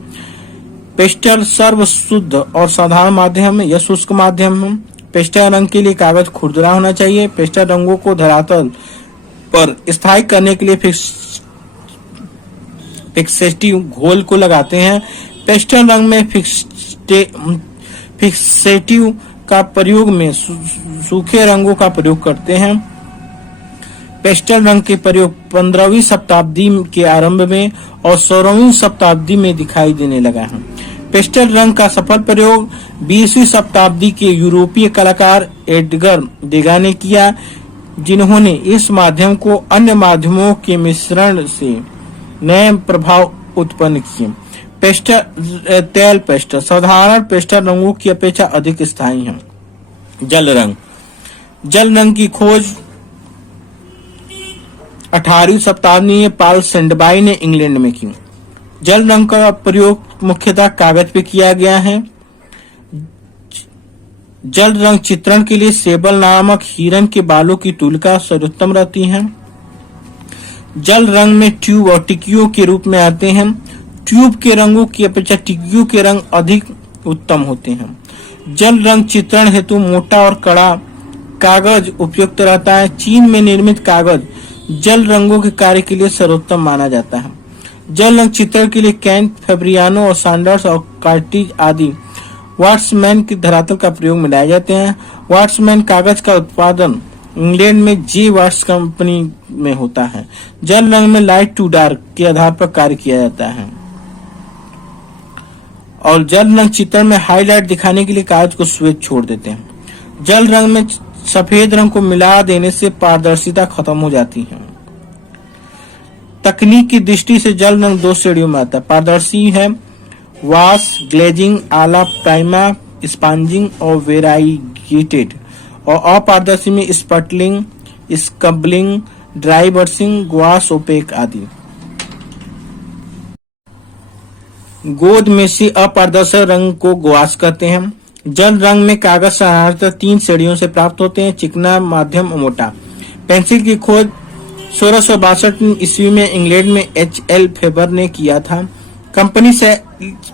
पेस्टल सर्व शुद्ध और साधारण माध्यम है, यह शुष्क माध्यम है। पेस्टल रंग के लिए कागज खुरदरा होना चाहिए। पेस्टल रंगों को धरातल पर स्थायी करने के लिए फिक्सेटिव घोल को लगाते हैं। पेस्टल रंग में फिक्सेटिव का प्रयोग में सूखे रंगों का प्रयोग करते हैं। पेस्टल रंग के प्रयोग 15वीं शताब्दी के आरंभ में और 16वीं शताब्दी में दिखाई देने लगा है। पेस्टल रंग का सफल प्रयोग 20वीं शताब्दी के यूरोपीय कलाकार एडगर देगा ने किया, जिन्होंने इस माध्यम को अन्य माध्यमों के मिश्रण से नए प्रभाव उत्पन्न किए। पेस्टल तेल पेस्टल साधारण पेस्टल रंगों की अपेक्षा अधिक स्थायी है। जल रंग, जल रंग की खोज 18वीं शताब्दी में पाल सेंडबाई ने इंग्लैंड में की। जल रंग का प्रयोग मुख्यतः कागज पे किया गया है। जल रंग चित्रण के लिए सेबल नामक हिरन के बालों की तुलिका सर्वोत्तम रहती है। जल रंग में ट्यूब और टिक्कियों के रूप में आते हैं। ट्यूब के रंगों की अपेक्षा टिक्कियों के रंग अधिक उत्तम होते हैं। जल रंग चित्रण हेतु मोटा और कड़ा कागज उपयुक्त रहता है। चीन में निर्मित कागज जल रंगों के कार्य के लिए सर्वोत्तम माना जाता है। जल रंग चित्रण के लिए कैंट, फेब्रियानो और सैंडर्स और कार्टिज आदि वाट्समैन के धरातल का प्रयोग में लाए जाते हैं। वाट्समैन कागज का उत्पादन इंग्लैंड में जे वाट्स कंपनी में होता है। जल रंग में लाइट टू डार्क के आधार पर कार्य किया जाता है और जल रंग चित्रण में हाईलाइट दिखाने के लिए कागज को श्वेत छोड़ देते हैं। जल रंग में सफेद रंग को मिला देने से पारदर्शिता खत्म हो जाती है। तकनीक की दृष्टि से जल रंग दो श्रेणियों में आता है। पारदर्शी है वाश, ग्लेजिंग, आला, प्राइमा, स्पंजिंग और वेराइगेटेड, और अपारदर्शी में स्पटलिंग, स्कबलिंग, ड्राई ब्रशिंग, ग्वाश, ओपेक आदि। गोद में से अपारदर्शी रंग को ग्वाश कहते हैं। जल रंग में कागज साधारणतः 3 श्रेणियों से प्राप्त होते हैं, चिकना, माध्यम और मोटा। पेंसिल की खोज 1662 ईस्वी में इंग्लैंड में H.L. फेबर ने किया था। कंपनी से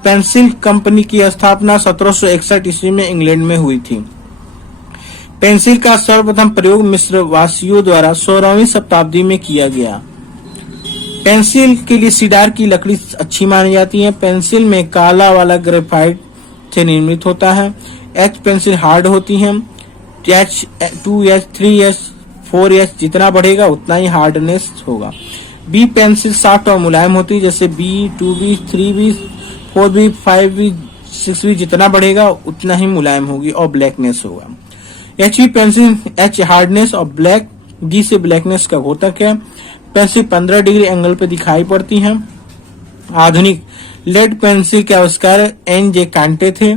पेंसिल कंपनी की स्थापना 1761 ईस्वी में इंग्लैंड में हुई थी। पेंसिल का सर्वप्रथम प्रयोग मिस्र वासियों द्वारा 16वीं शताब्दी में किया गया। पेंसिल के लिए सीडार की लकड़ी अच्छी मानी जाती है। पेंसिल में काला वाला ग्रेफाइट से निर्मित होता है। एच पेंसिल हार्ड होती है। H2H 3H 4H जितना बढ़ेगा उतना ही हार्डनेस होगा। बी पेंसिल सॉफ्ट और मुलायम होती है, जैसे B 2B 3B 4B 5B 6B जितना बढ़ेगा उतना ही मुलायम होगी और ब्लैकनेस होगा। एचबी पेंसिल एच हार्डनेस और ब्लैक, डी से ब्लैकनेस का घोतक है। पेंसिल 15 डिग्री एंगल पर दिखाई पड़ती है। आधुनिक लेड पेंसिल के आविष्कार N.J. कांटे थे।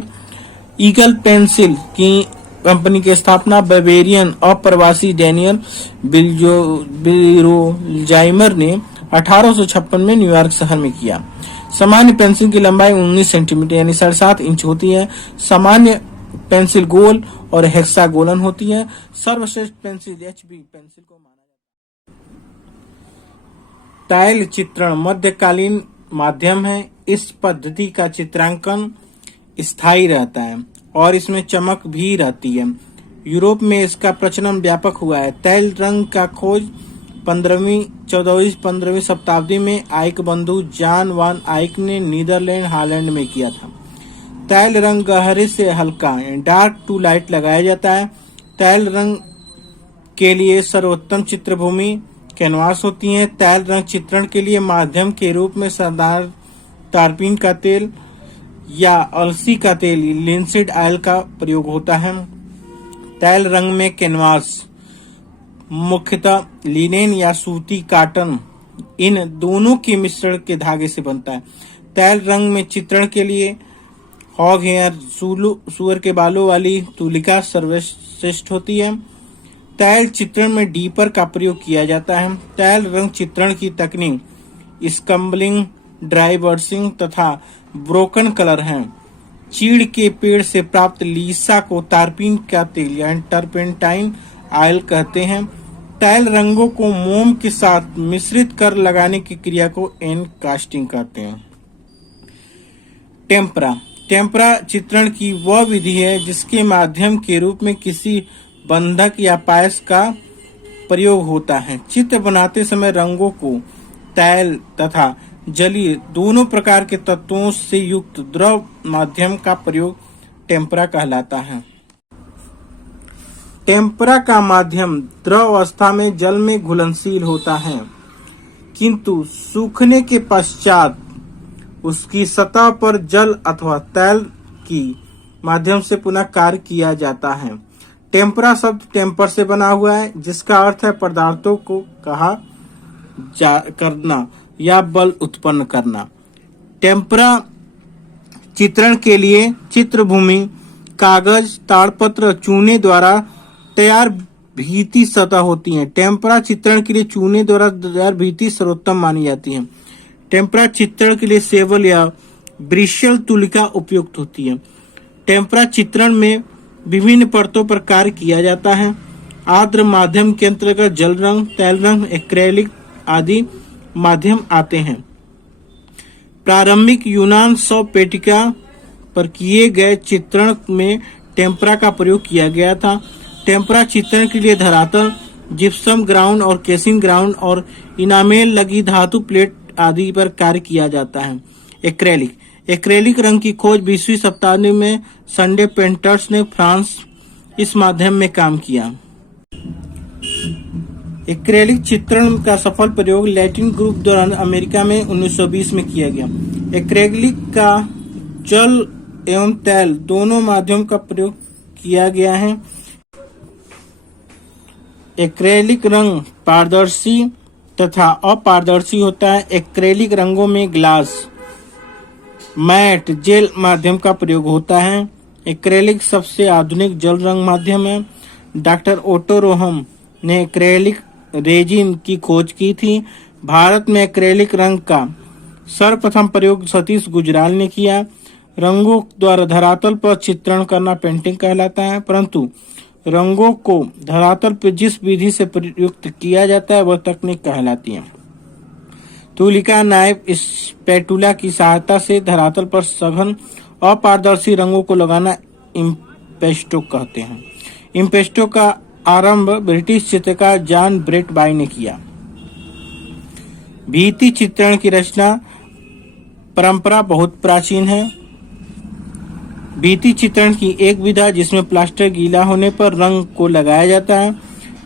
ईगल पेंसिल की कंपनी की स्थापना बावेरियन अप्रवासी डैनियल बिरोजाइमर ने 1856 में न्यूयॉर्क शहर में किया। सामान्य पेंसिल की लंबाई 19 सेंटीमीटर यानी 7.5 इंच होती है। सामान्य पेंसिल गोल और हेक्सागोनल होती है। सर्वश्रेष्ठ पेंसिल HB पेंसिल को माना जाता है। टाइल चित्रण मध्यकालीन माध्यम है। इस पद्धति का चित्रांकन स्थायी रहता है और इसमें चमक भी रहती है। यूरोप में इसका प्रचलन व्यापक हुआ है। तैल रंग का खोज 14वीं शताब्दी में आइक बंधु जॉन वान आइक ने नीदरलैंड हॉलैंड में किया था। तैल रंग गहरे से हल्का डार्क टू लाइट लगाया जाता है। तैल रंग के लिए सर्वोत्तम चित्रभूमि कैनवास होती है। तैल रंग चित्रण के लिए माध्यम के रूप में साधारण तारपीन का तेल या अलसी का तेल लिंसीड ऑयल का प्रयोग होता है। तैल रंग में कैनवास मुख्यतः लिनेन या सूती कॉटन इन दोनों के मिश्रण के धागे से बनता है। तैल रंग में चित्रण के लिए हॉग हेयर सुअर के बालों वाली तुलिका सर्वश्रेष्ठ होती है। तैल चित्रण में डीपर का प्रयोग किया जाता है। तैल रंग चित्रण की तकनीक स्कम्बलिंग, ड्राई बर्सिंग तथा ब्रोकन कलर है। चीड़ के पेड़ से प्राप्त लीसा को तारपीन का तेल यानी टर्पेंटाइन ऑयल कहते हैं। तैल रंगों को मोम के साथ मिश्रित कर लगाने की क्रिया को एनकास्टिंग कहते हैं। टेम्परा चित्रण की वह विधि है जिसके माध्यम के रूप में किसी बंधक या पायस का प्रयोग होता है। चित्र बनाते समय रंगों को तैल तथा जलीय दोनों प्रकार के तत्वों से युक्त द्रव माध्यम का प्रयोग टेम्परा कहलाता है। टेम्परा का माध्यम द्रव अवस्था में जल में घुलनशील होता है, किंतु सूखने के पश्चात उसकी सतह पर जल अथवा तैल की माध्यम से पुनः कार्य किया जाता है। टेम्परा शब्द टेम्पर से बना हुआ है, जिसका अर्थ है पदार्थों को करना या बल उत्पन्न करना। टेम्परा चित्रण के लिए चित्रभूमि कागज, ताड़पत्र, चूने द्वारा तैयार भीति सतह होती है। टेम्परा चित्रण के लिए चूने द्वारा तैयार भीति सर्वोत्तम मानी जाती है। टेम्परा चित्रण के लिए सेवल या ब्रिशल तुलिका उपयुक्त होती है। टेम्परा चित्रण में विभिन्न परतों पर कार्य किया जाता है। आर्द्र माध्यम के अंतर्गत जल रंग, तैल रंग, एक्रेलिक आदि माध्यम आते हैं। प्रारंभिक यूनान शव पेटिका पर किए गए चित्रण में टेम्परा का प्रयोग किया गया था। टेम्परा चित्रण के लिए धरातल, जिप्सम ग्राउंड और केसिंग ग्राउंड और इनामेल लगी धातु प्लेट आदि पर कार्य किया जाता है। एक्रेलिक रंग की खोज 20वीं शताब्दी में संडे पेंटर्स ने फ्रांस इस माध्यम में काम किया। एक्रेलिक चित्रण का सफल प्रयोग लैटिन ग्रुप द्वारा अमेरिका में 1920 में किया गया। एक्रेलिक का जल एवं तैल दोनों माध्यम का प्रयोग किया गया है। एक्रेलिक रंग पारदर्शी तथा अपारदर्शी होता है। एक्रेलिक रंगों में ग्लास, मैट, जेल माध्यम का प्रयोग होता है। एक्रेलिक सबसे आधुनिक जल रंग माध्यम है। डॉक्टर ओटो रोहम ने एक्रेलिक रेजिन की खोज की थी। भारत में एक्रेलिक रंग का सर्वप्रथम प्रयोग सतीश गुजराल ने किया। रंगों द्वारा धरातल पर चित्रण करना पेंटिंग कहलाता है, परंतु रंगों को धरातल पर जिस विधि से प्रयुक्त किया जाता है वह तकनीक कहलाती है। तुलिका, नाइफ, स्पैटुला की सहायता से धरातल पर सघन अपारदर्शी रंगों को लगाना इम्पेस्टो कहते हैं। इम्पेस्टो का आरंभ ब्रिटिश चित्रकार जॉन ब्रेट बाय ने किया। भित्ति चित्रण की रचना परंपरा बहुत प्राचीन है। भित्ति चित्रण की एक विधा जिसमें प्लास्टर गीला होने पर रंग को लगाया जाता है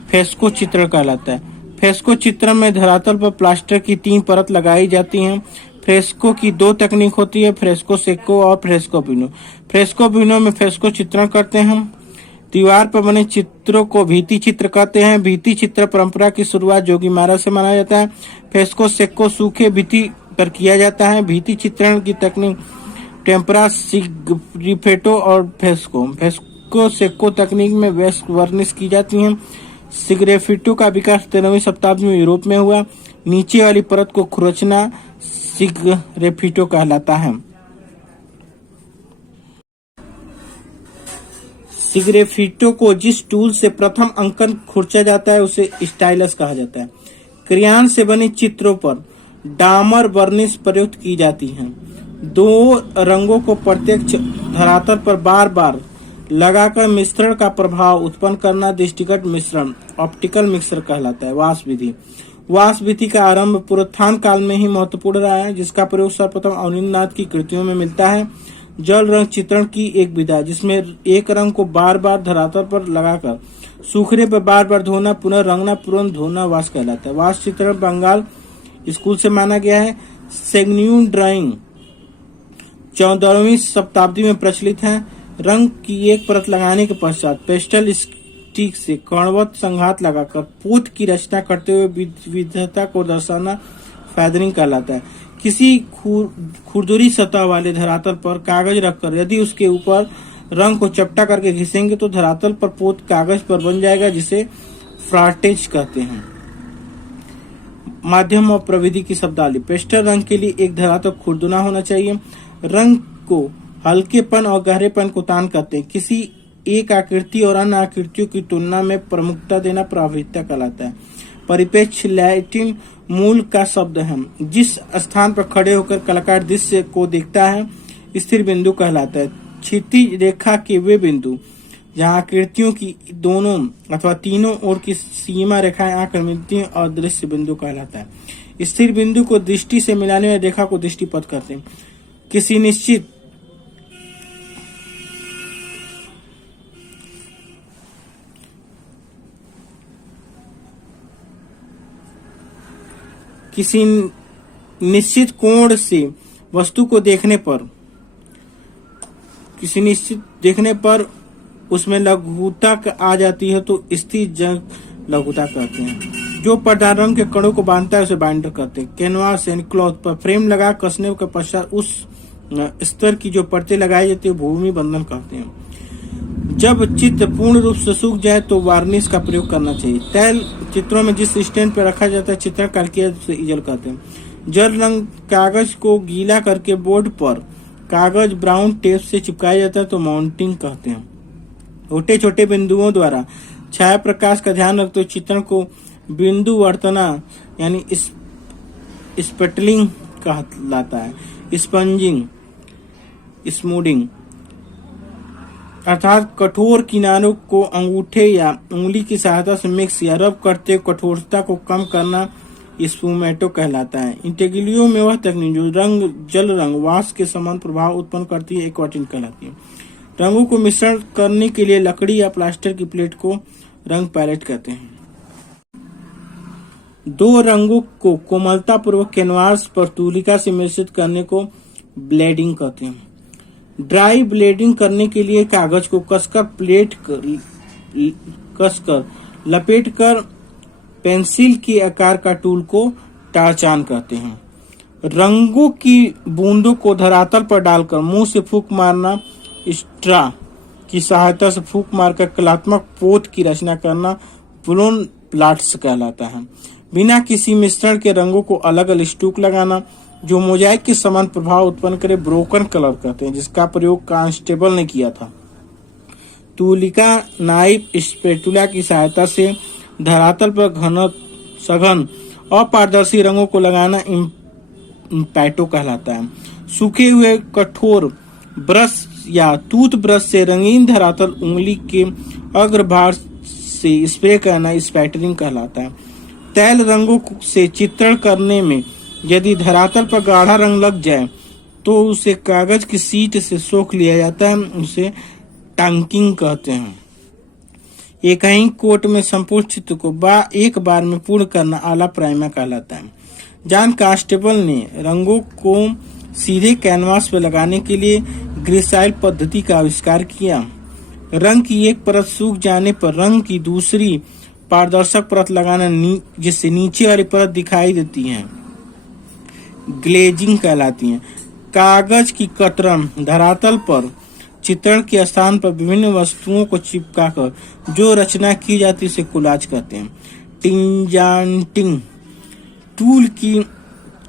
फ्रेस्को चित्रण कहलाता है। फ्रेस्को चित्रण में धरातल पर प्लास्टर की 3 परत लगाई जाती हैं। फ्रेस्को की 2 तकनीक होती है, फ्रेस्को सेको और फ्रेस्को पिनो। फ्रेस्को पिनो में फ्रेस्को चित्रण करते हैं। दीवार पर बने चित्रों को भित्ति चित्र कहते हैं। भित्ति चित्र परंपरा की शुरुआत जोगीमारा से माना जाता है। फ्रेस्को सेको सूखे भित्ति पर किया जाता है। भित्ति चित्रण की तकनीक टेम्परा, सिग्रिफेटो और फ्रेस्को सेको तकनीक में वेस्ट वर्निश की जाती है। सिग्रिफेटो का विकास 13वीं शताब्दी में यूरोप में हुआ। नीचे वाली परत को खुरचना सिग्रिफेटो कहलाता है। सिग्रेफिटो को जिस टूल से प्रथम अंकन खुरचा जाता है उसे स्टाइलस कहा जाता है। क्रेयॉन से बने चित्रों पर डामर वर्निश प्रयुक्त की जाती हैं। दो रंगों को प्रत्यक्ष धरातल पर बार बार लगाकर मिश्रण का प्रभाव उत्पन्न करना दृष्टिगत मिश्रण ऑप्टिकल मिक्सर कहलाता है। वाष्प विधि। वाष्प विधि का आरंभ पुनरुत्थान काल में ही महत्वपूर्ण रहा है, जिसका प्रयोग सर्वप्रथम अवनींद्रनाथ की कृतियों में मिलता है। जल रंग चित्रण की एक विधा जिसमें एक रंग को बार बार धरातल पर लगाकर सूखने पर बार बार धोना, पुनः रंगना, पुनः धोना वाष्प कहलाता है। वाष्प चित्रण बंगाल स्कूल से माना गया है। सेग्न्यून ड्राइंग 14वीं शताब्दी में प्रचलित है। रंग की एक परत लगाने के पश्चात पेस्टल स्टिक से कणवत संघात लगाकर पोत की रचना करते हुए विविधता को दर्शाना फेदरिंग कहलाता है। किसी खुरदुरी सतह वाले धरातल पर कागज रखकर यदि उसके ऊपर रंग को चपटा करके घिसेंगे तो धरातल पर पोत कागज पर बन जाएगा, जिसे फ्राटेज कहते हैं। माध्यम और प्रविधि की शब्दावली। पेस्टल रंग के लिए एक धरातल खुरदुना होना चाहिए। रंग को हल्केपन और गहरेपन को तान करते हैं। किसी एक आकृति और अन्य आकृतियों की तुलना में प्रमुखता देना प्रभाविता कहलाता है। परिपेक्ष लैटिन मूल का शब्द है। जिस स्थान पर खड़े होकर कलाकार दृश्य को देखता है स्थिर बिंदु कहलाता है। क्षितिज रेखा के वे बिंदु जहाँ आकृतियों की दोनों अथवा तीनों ओर की सीमा रेखाएं आकर मिलती हैं और दृश्य बिंदु कहलाता है। स्थिर बिंदु को दृष्टि से मिलाने वाली रेखा को दृष्टिपथ कहते हैं। किसी निश्चित कोण से वस्तु को देखने पर उसमें लघुता आ जाती है तो स्थिर जंग लघुता कहते हैं। जो प्रधान रंग के कणों को बांधता है उसे बाइंडर कहते हैं। कैनवास यानी क्लॉथ पर फ्रेम लगा कसने के पश्चात उस स्तर की जो परतें लगाई जाती है भूमि बंधन कहते हैं। जब चित्र पूर्ण रूप से सूख जाए तो वार्निश का प्रयोग करना चाहिए। तैल चित्रों में जिस स्टैंड पर रखा जाता है चित्रकार किया उसे इजल कहते हैं। जल रंग कागज को गीला करके बोर्ड पर कागज ब्राउन टेप से चिपकाया जाता है तो माउंटिंग कहते हैं। छोटे छोटे बिंदुओं द्वारा छाया प्रकाश का ध्यान रखते हुए चित्रण को बिंदु वर्तना यानी स्पटलिंग कहलाता है। स्पंजिंग, स्मूडिंग अर्थात कठोर किनारों को अंगूठे या उंगली की सहायता से मिक्स या रब करते हुए कठोरता को कम करना स्पूमेटो कहलाता है। इंटेग्लियो में वह तकनीक जो जल रंग वाष्प के समान प्रभाव उत्पन्न करती है एक्वाटिन कहलाती है। रंगों को मिश्रण करने के लिए लकड़ी या प्लास्टर की प्लेट को रंग पैलेट कहते हैं। दो रंगों को कोमलता पूर्वक कैनवास पर तूलिका से मिश्रित करने को ब्लेडिंग कहते हैं। ड्राई ब्लेडिंग करने के लिए कागज को कसकर लपेटकर पेंसिल के आकार का टूल को टारचान कहते हैं। रंगों की बूंदों को धरातल पर डालकर मुंह से फूंक मारना, स्ट्रा की सहायता से फूंक मारकर कलात्मक पोत की रचना करना ब्लोन प्लाट्स कहलाता है। बिना किसी मिश्रण के रंगों को अलग अलग स्टूक लगाना जो मोजाइक के समान प्रभाव उत्पन्न करे ब्रोकन कलर कहते हैं, जिसका प्रयोग कांस्टेबल ने किया था। तूलिका, नाइफ, स्पैटुला की सहायता से धरातल पर सघन अपारदर्शी रंगों को लगाना इम्पैटो कहलाता है। सूखे हुए कठोर ब्रश या टूथ ब्रश से रंगीन धरातल उंगली के अग्रभाग से स्प्रे करना स्पैटरिंग कहलाता है। तैल रंगों से चित्रण करने में यदि धरातल पर गाढ़ा रंग लग जाए तो उसे कागज की सीट से सोख लिया जाता है, उसे टांकिंग कहते हैं। एक ही कोट में संपूर्ण चित्र को एक बार में पूर्ण करना आला प्राइमा कहलाता है। जॉन कांस्टेबल ने रंगों को सीधे कैनवास पर लगाने के लिए ग्रेसाइल पद्धति का आविष्कार किया। रंग की एक परत सूख जाने पर रंग की दूसरी पारदर्शक परत लगाना जिससे नीचे वाली परत दिखाई देती है ग्लेजिंग कहलाती है। कागज की कतरन धरातल पर चित्रण के स्थान पर विभिन्न वस्तुओं को चिपकाकर जो रचना की जाती है उसे कोलाज कहते हैं। टिंजांटिंग टूल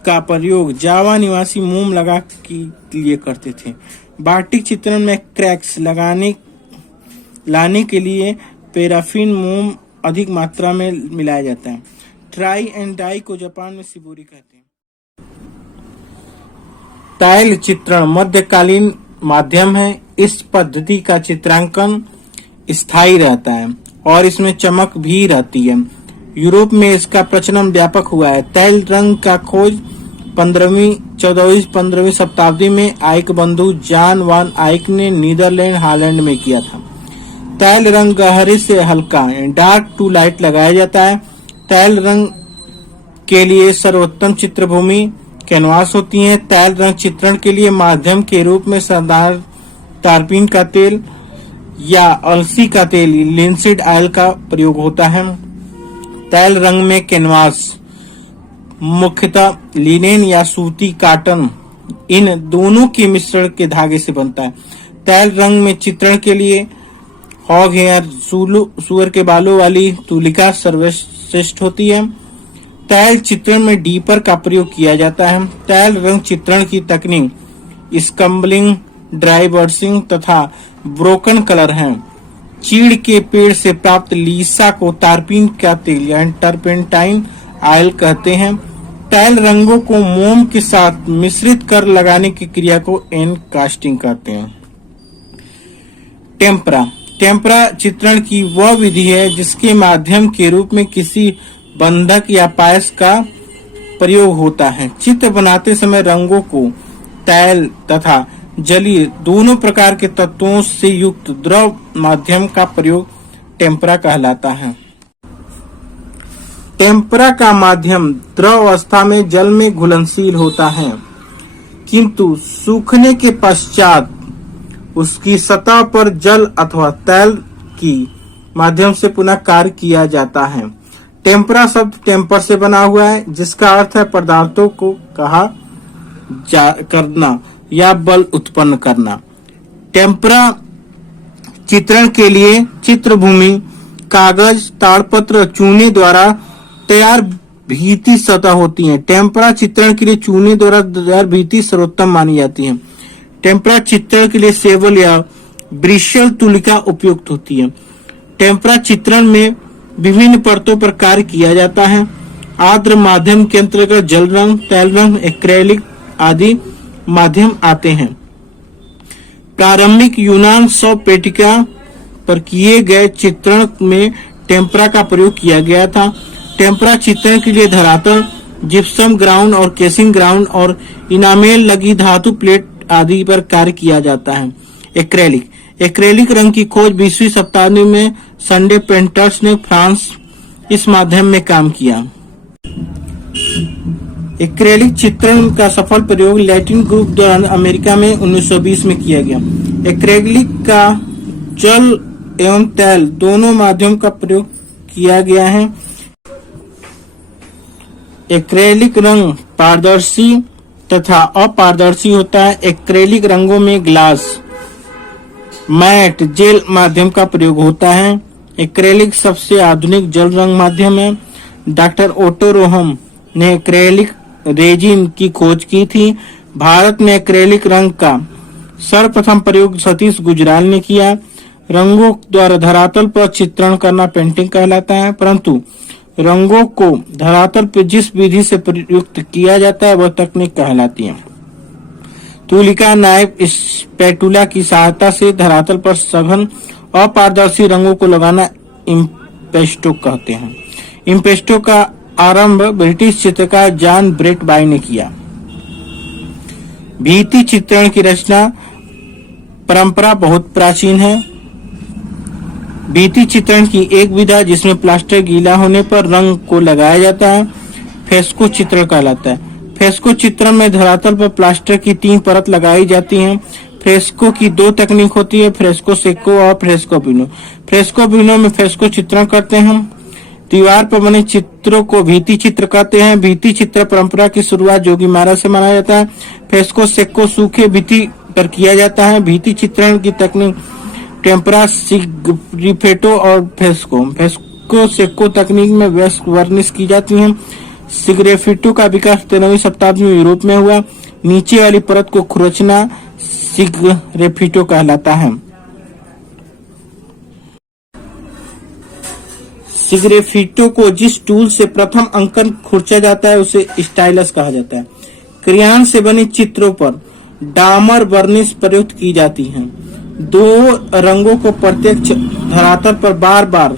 का प्रयोग जावा निवासी मोम लगा के लिए करते थे। बाटिक चित्रण में क्रैक्स लगाने लाने के लिए पैराफिन मोम अधिक मात्रा में मिलाया जाता है। ट्राई एंड डाई को जापान में शिबोरी कहते हैं। टाइल चित्रण मध्यकालीन माध्यम है। इस पद्धति का चित्रांकन स्थायी रहता है और इसमें चमक भी रहती है। यूरोप में इसका प्रचलन व्यापक हुआ है। तैल रंग का खोज 14वीं शताब्दी में आइक बंधु जॉन वान आइक ने नीदरलैंड हॉलैंड में किया था। तैल रंग गहरे से हल्का डार्क टू लाइट लगाया जाता है। तैल रंग के लिए सर्वोत्तम चित्रभूमि कैनवास होती है। तैल रंग चित्रण के लिए माध्यम के रूप में साधारण टारपीन का तेल या अलसी का तेल लिंसीड ऑयल का प्रयोग होता है। तैल रंग में कैनवास मुख्यतः लिनेन या सूती काटन इन दोनों के मिश्रण के धागे से बनता है। तैल रंग में चित्रण के लिए हॉग हेयर सुअर के बालों वाली तुलिका सर्वश्रेष्ठ होती है। तैल चित्रण में डीपर का प्रयोग किया जाता है। तैल रंग चित्रण की तकनीक स्कम्बलिंग, ड्राई बर्सिंग तथा ब्रोकन कलर है। चीड़ के पेड़ से प्राप्त लीसा को तारपीन का तेल यानी टर्पेंटाइन ऑयल कहते हैं। तैल रंगों को मोम के साथ मिश्रित कर लगाने की क्रिया को एन कास्टिंग कहते हैं। टेम्परा चित्रण की वह विधि है जिसके माध्यम के रूप में किसी बंधक या पायस का प्रयोग होता है। चित्र बनाते समय रंगों को तैल तथा जलीय दोनों प्रकार के तत्वों से युक्त द्रव माध्यम का प्रयोग टेम्परा कहलाता है। टेम्परा का माध्यम द्रव अवस्था में जल में घुलनशील होता है, किंतु सूखने के पश्चात उसकी सतह पर जल अथवा तैल की माध्यम से पुनः कार्य किया जाता है। टेम्परा शब्द टेम्पर से बना हुआ है, जिसका अर्थ है पदार्थों को कहा करना या बल उत्पन्न करना। टेम्परा चित्रण के लिए चित्रभूमि कागज, ताड़पत्र, चूने द्वारा तैयार भीति सतह होती है। टेम्परा चित्रण के लिए चूने द्वारा तैयार भीति सर्वोत्तम मानी जाती है। टेम्परा चित्रण के लिए सेवल या ब्रिशल तुलिका उपयुक्त होती है। टेम्परा चित्रण में विभिन्न परतों पर कार्य किया जाता है। आर्द्र माध्यम के अंतर्गत जल रंग, तैल रंग, एक्रेलिक आदि माध्यम आते हैं। प्रारंभिक यूनान शव पेटिका पर किए गए चित्रण में टेम्परा का प्रयोग किया गया था। टेम्परा चित्रण के लिए धरातल, जिप्सम ग्राउंड और केसिंग ग्राउंड और इनामेल लगी धातु प्लेट आदि पर कार्य किया जाता है। एक्रेलिक रंग की खोज 20वीं शताब्दी में संडे पेंटर्स ने फ्रांस इस माध्यम में काम किया। एक्रेलिक चित्रण का सफल प्रयोग लैटिन ग्रुप द्वारा अमेरिका में 1920 में किया गया। एक्रेलिक का जल एवं तैल दोनों माध्यम का प्रयोग किया गया है। एक्रेलिक रंग पारदर्शी तथा अपारदर्शी होता है। एक्रेलिक रंगों में ग्लास, मैट, जेल माध्यम का प्रयोग होता है। एक्रेलिक सबसे आधुनिक जल रंग माध्यम है। डॉक्टर ओटो रोहम ने एक्रेलिक रेजिन की खोज की थी। भारत में एक्रेलिक रंग का सर्वप्रथम प्रयोग सतीश गुजराल ने किया। रंगों द्वारा धरातल पर चित्रण करना पेंटिंग कहलाता है, परंतु रंगों को धरातल पर जिस विधि से प्रयुक्त किया जाता है वह तकनीक कहलाती है। तुलिका, नाइफ, स्पैटुला की सहायता से धरातल पर सघन अपारदर्शी रंगों को लगाना इम्पेस्टो कहते हैं। इम्पेस्टो का आरंभ ब्रिटिश चित्रकार जॉन ब्रेट बाय ने किया। भित्ति चित्रण की रचना परंपरा बहुत प्राचीन है। भित्ति चित्रण की एक विधा जिसमें प्लास्टर गीला होने पर रंग को लगाया जाता है फ्रेस्को चित्रण कहलाता है। फ्रेस्को चित्रण में धरातल पर प्लास्टर की 3 परत लगाई जाती हैं। फ्रेस्को की 2 तकनीक होती है, फ्रेस्को सेको और फ्रेस्को पिनो। फ्रेस्को पिनो में फ्रेस्को चित्रण करते हैं। दीवार पर बने चित्रों को भित्ति चित्र कहते हैं। भित्ति चित्र परंपरा की शुरुआत जोगीमारा से माना जाता है। फ्रेस्को सेको सूखे भित्ति पर किया जाता है। भित्ति चित्रण की तकनीक टेम्परा, सिग्रिफेटो और फ्रेस्को सेको तकनीक में वर्निश की जाती है। सिग्रिफेटो का विकास 13वीं शताब्दी में यूरोप में हुआ। नीचे वाली परत को खुरचना सिग्रिफेटो कहलाता है। सिग्रेफिटो को जिस टूल से प्रथम अंकन खुरचा जाता है उसे स्टाइलस कहा जाता है। क्रेयॉन से बने चित्रों पर डामर वर्निश प्रयुक्त की जाती हैं। दो रंगों को प्रत्येक धरातल पर बार बार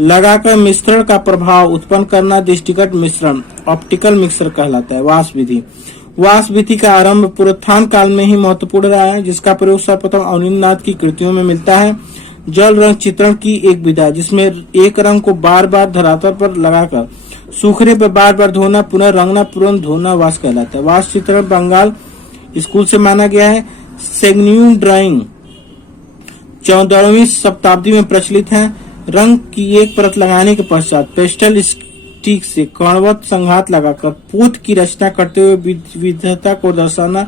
लगाकर मिश्रण का प्रभाव उत्पन्न करना दृष्टिगत मिश्रण ऑप्टिकल मिक्सर कहलाता है। वाष्प विधि। वाष्प विधि का आरंभ पुनरुत्थान काल में ही महत्वपूर्ण रहा है, जिसका प्रयोग सर्वप्रथम अवनींद्रनाथ की कृतियों में मिलता है। जल रंग चित्रण की एक विधा जिसमें एक रंग को बार बार धरातल पर लगाकर सूखने पर बार बार धोना, पुनः रंगना, तुरंत धोना वाष्प कहलाता है। वाष्प चित्रण बंगाल स्कूल से माना गया है। सेग्न्यून ड्राइंग 14वीं शताब्दी में प्रचलित है। रंग की एक परत लगाने के पश्चात पेस्टल स्टिक से कणवत संघात लगाकर पोत की रचना करते हुए विविधता को दर्शाना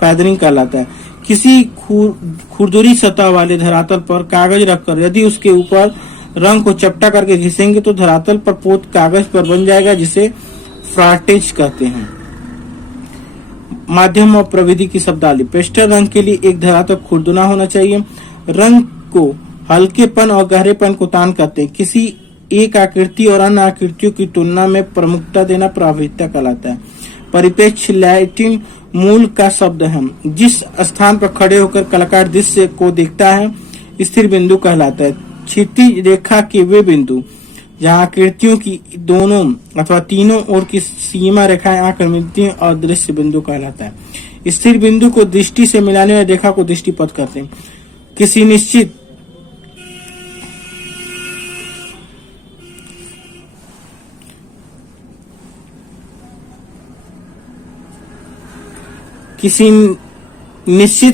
फेदरिंग कहलाता है। किसी खुरदुरी सतह वाले धरातल पर कागज रखकर यदि उसके ऊपर रंग को चपटा करके घिसेंगे तो धरातल पर पोत कागज पर बन जाएगा, जिसे फ्राटेज कहते हैं। माध्यम और प्रविधि की शब्दावली। पेस्टल रंग के लिए एक धरातल खुरदुना होना चाहिए। रंग को हल्केपन और गहरेपन को तान करते हैं। किसी एक आकृति और अन्य आकृतियों की तुलना में प्रमुखता देना प्रभाविता कहलाता है। परिप्रेक्ष्य लैटिन मूल का शब्द है। जिस स्थान पर खड़े होकर कलाकार दृश्य को देखता है स्थिर बिंदु कहलाता है। क्षितिज रेखा के वे बिंदु जहाँ आकृतियों की दोनों अथवा तीनों ओर की सीमा रेखाएं आकर मिलती हैं और दृश्य बिंदु कहलाता है। स्थिर बिंदु को दृष्टि से मिलाने वाली रेखा को दृष्टिपथ कहते हैं। किसी निश्चित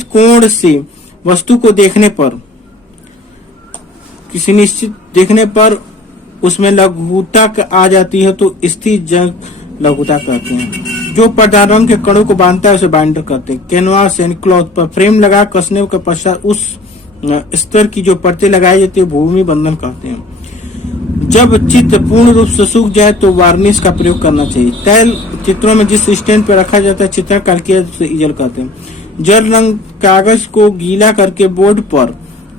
कोण से वस्तु को देखने पर उसमें लघुता आ जाती है तो स्थिर जंग लघुता कहते हैं। जो प्रधान रंग के कणों को बांधता है उसे बाइंडर कहते हैं। कैनवास यानी क्लॉथ पर फ्रेम लगा कसने के पश्चात उस स्तर की जो परतें लगाई जाती है भूमि बंधन कहते हैं। जब चित्र पूर्ण रूप से सूख जाए तो वार्निश का प्रयोग करना चाहिए। तैल चित्रों में जिस स्टैंड पर रखा जाता है चित्रकार किया उसे इजल कहते हैं। जल रंग कागज को गीला करके बोर्ड पर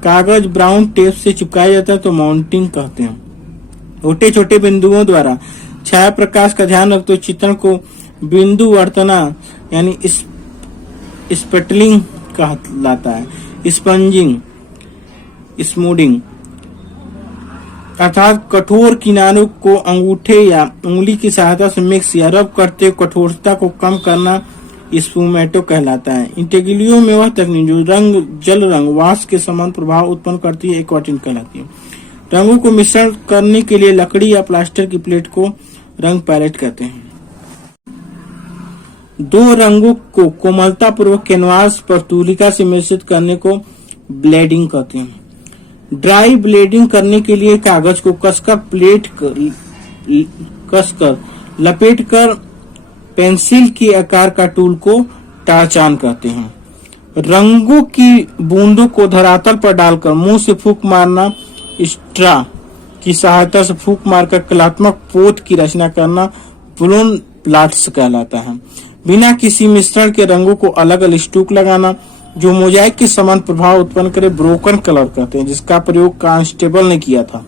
कागज ब्राउन टेप से चिपकाया जाता है तो माउंटिंग कहते हैं। छोटे छोटे बिंदुओं द्वारा छाया प्रकाश का ध्यान रखते हुए चित्रण को बिंदु वर्तना यानी स्पटलिंग कहलाता है। स्पंजिंग स्मूडिंग अर्थात कठोर किनारों को अंगूठे या उंगली की सहायता से मिक्स या रब करते हुए कठोरता को कम करना स्पूमेटो कहलाता है। इंटेग्लियो में वह तकनीक जो जल रंग वाष्प के समान प्रभाव उत्पन्न करती है एक्वाटिन कहलाती है। रंगों को मिश्रण करने के लिए लकड़ी या प्लास्टर की प्लेट को रंग पैलेट कहते हैं। दो रंगों को कोमलता पूर्वक कैनवास पर तूलिका से मिश्रित करने को ब्लेडिंग कहते हैं। ड्राई ब्लेडिंग करने के लिए कागज को कसकर लपेटकर पेंसिल के आकार का टूल को टारचान कहते हैं। रंगों की बूंदों को धरातल पर डालकर मुंह से फूंक मारना स्ट्रा की सहायता से फूंक मारकर कलात्मक पोत की रचना करना ब्लोन प्लाट्स कहलाता है। बिना किसी मिश्रण के रंगों को अलग अलग स्टूक लगाना जो मोजाइक के समान प्रभाव उत्पन्न करे ब्रोकन कलर कहते हैं, जिसका प्रयोग कांस्टेबल ने किया था।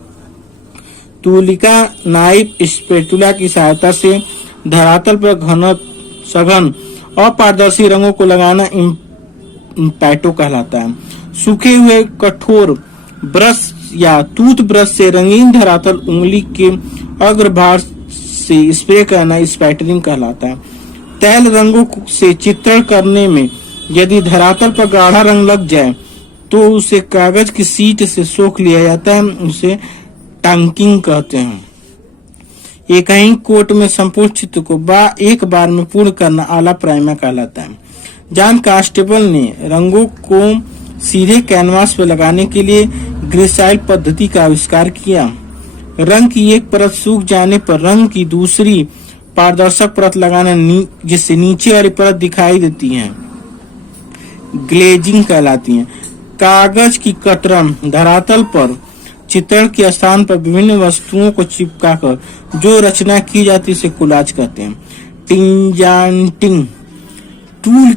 तूलिका नाइफ स्पेटुला की सहायता से धरातल पर सघन अपारदर्शी रंगों को लगाना इम्पैटो कहलाता है। सूखे हुए कठोर ब्रश या टूथ ब्रश से रंगीन धरातल उंगली के अग्रभाग से स्प्रे करना स्पैटरिंग कहलाता है। तैल रंगों से चित्रण करने में यदि धरातल पर गाढ़ा रंग लग जाए तो उसे कागज की शीट से सोख लिया जाता है, उसे टंकिंग कहते हैं। एक ही कोट में संपूर्ण चित्र को एक बार में पूर्ण करना आला प्राइमा कहलाता है। जॉन कांस्टेबल ने रंगों को सीधे कैनवास पर लगाने के लिए ग्रेसाइल पद्धति का आविष्कार किया। रंग की एक परत सूख जाने पर रंग की दूसरी पारदर्शक परत लगाना जिससे नीचे वाली परत दिखाई देती है ग्लेजिंग कहलाती है। कागज की कतरन धरातल पर चित्रण के स्थान पर विभिन्न वस्तुओं को चिपकाकर जो रचना की जाती है उसे कोलाज कहते हैं। टिंजांटिंग टूल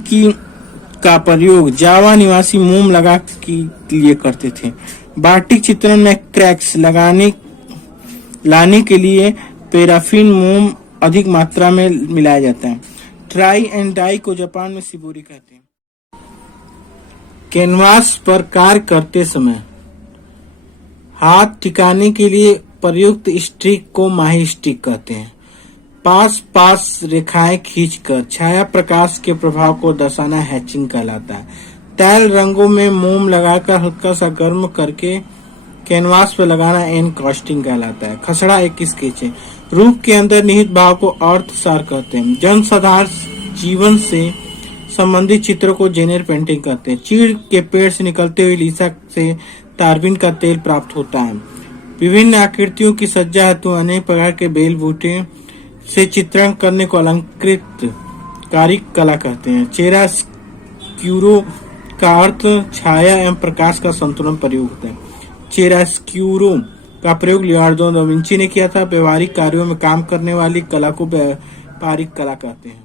का प्रयोग जावा निवासी मोम लगा के लिए करते थे। बाटिक चित्रण में क्रैक्स लगाने लाने के लिए पैराफिन मोम अधिक मात्रा में मिलाया जाता है। ट्राई एंड डाई को जापान में शिबोरी कहते हैं। कैनवास पर कार्य करते समय हाथ टिकाने के लिए प्रयुक्त स्टिक को माही स्टिक कहते हैं। पास रेखाएं खींचकर छाया प्रकाश के प्रभाव को दर्शाना हैचिंग कहलाता है। तैल रंगों में मोम लगाकर हल्का सा गर्म करके कैनवास पर लगाना एनकास्टिंग कहलाता है। खसड़ा एक स्केच है। रूप के अंदर निहित भाव को अर्थसार कहते हैं। जनसाधारण जीवन से संबंधित चित्रों को जेनर पेंटिंग कहते हैं। चीड़ के पेड़ से निकलते हुए लीसा से तारबीन का तेल प्राप्त होता है। विभिन्न आकृतियों की सज्जा हेतु अनेक प्रकार के बेल बूटे से चित्रण करने को अलंकृत कारिक कला कहते हैं। चेहरा स्क्यूरो का अर्थ छाया एवं प्रकाश का संतुलन प्रयुक्त है। चेहरा स्क्यूरो का प्रयोग लियोनार्डो दा विंची ने किया था। व्यवहारिक कार्यों में काम करने वाली कला को व्यापारिक कला कहते हैं।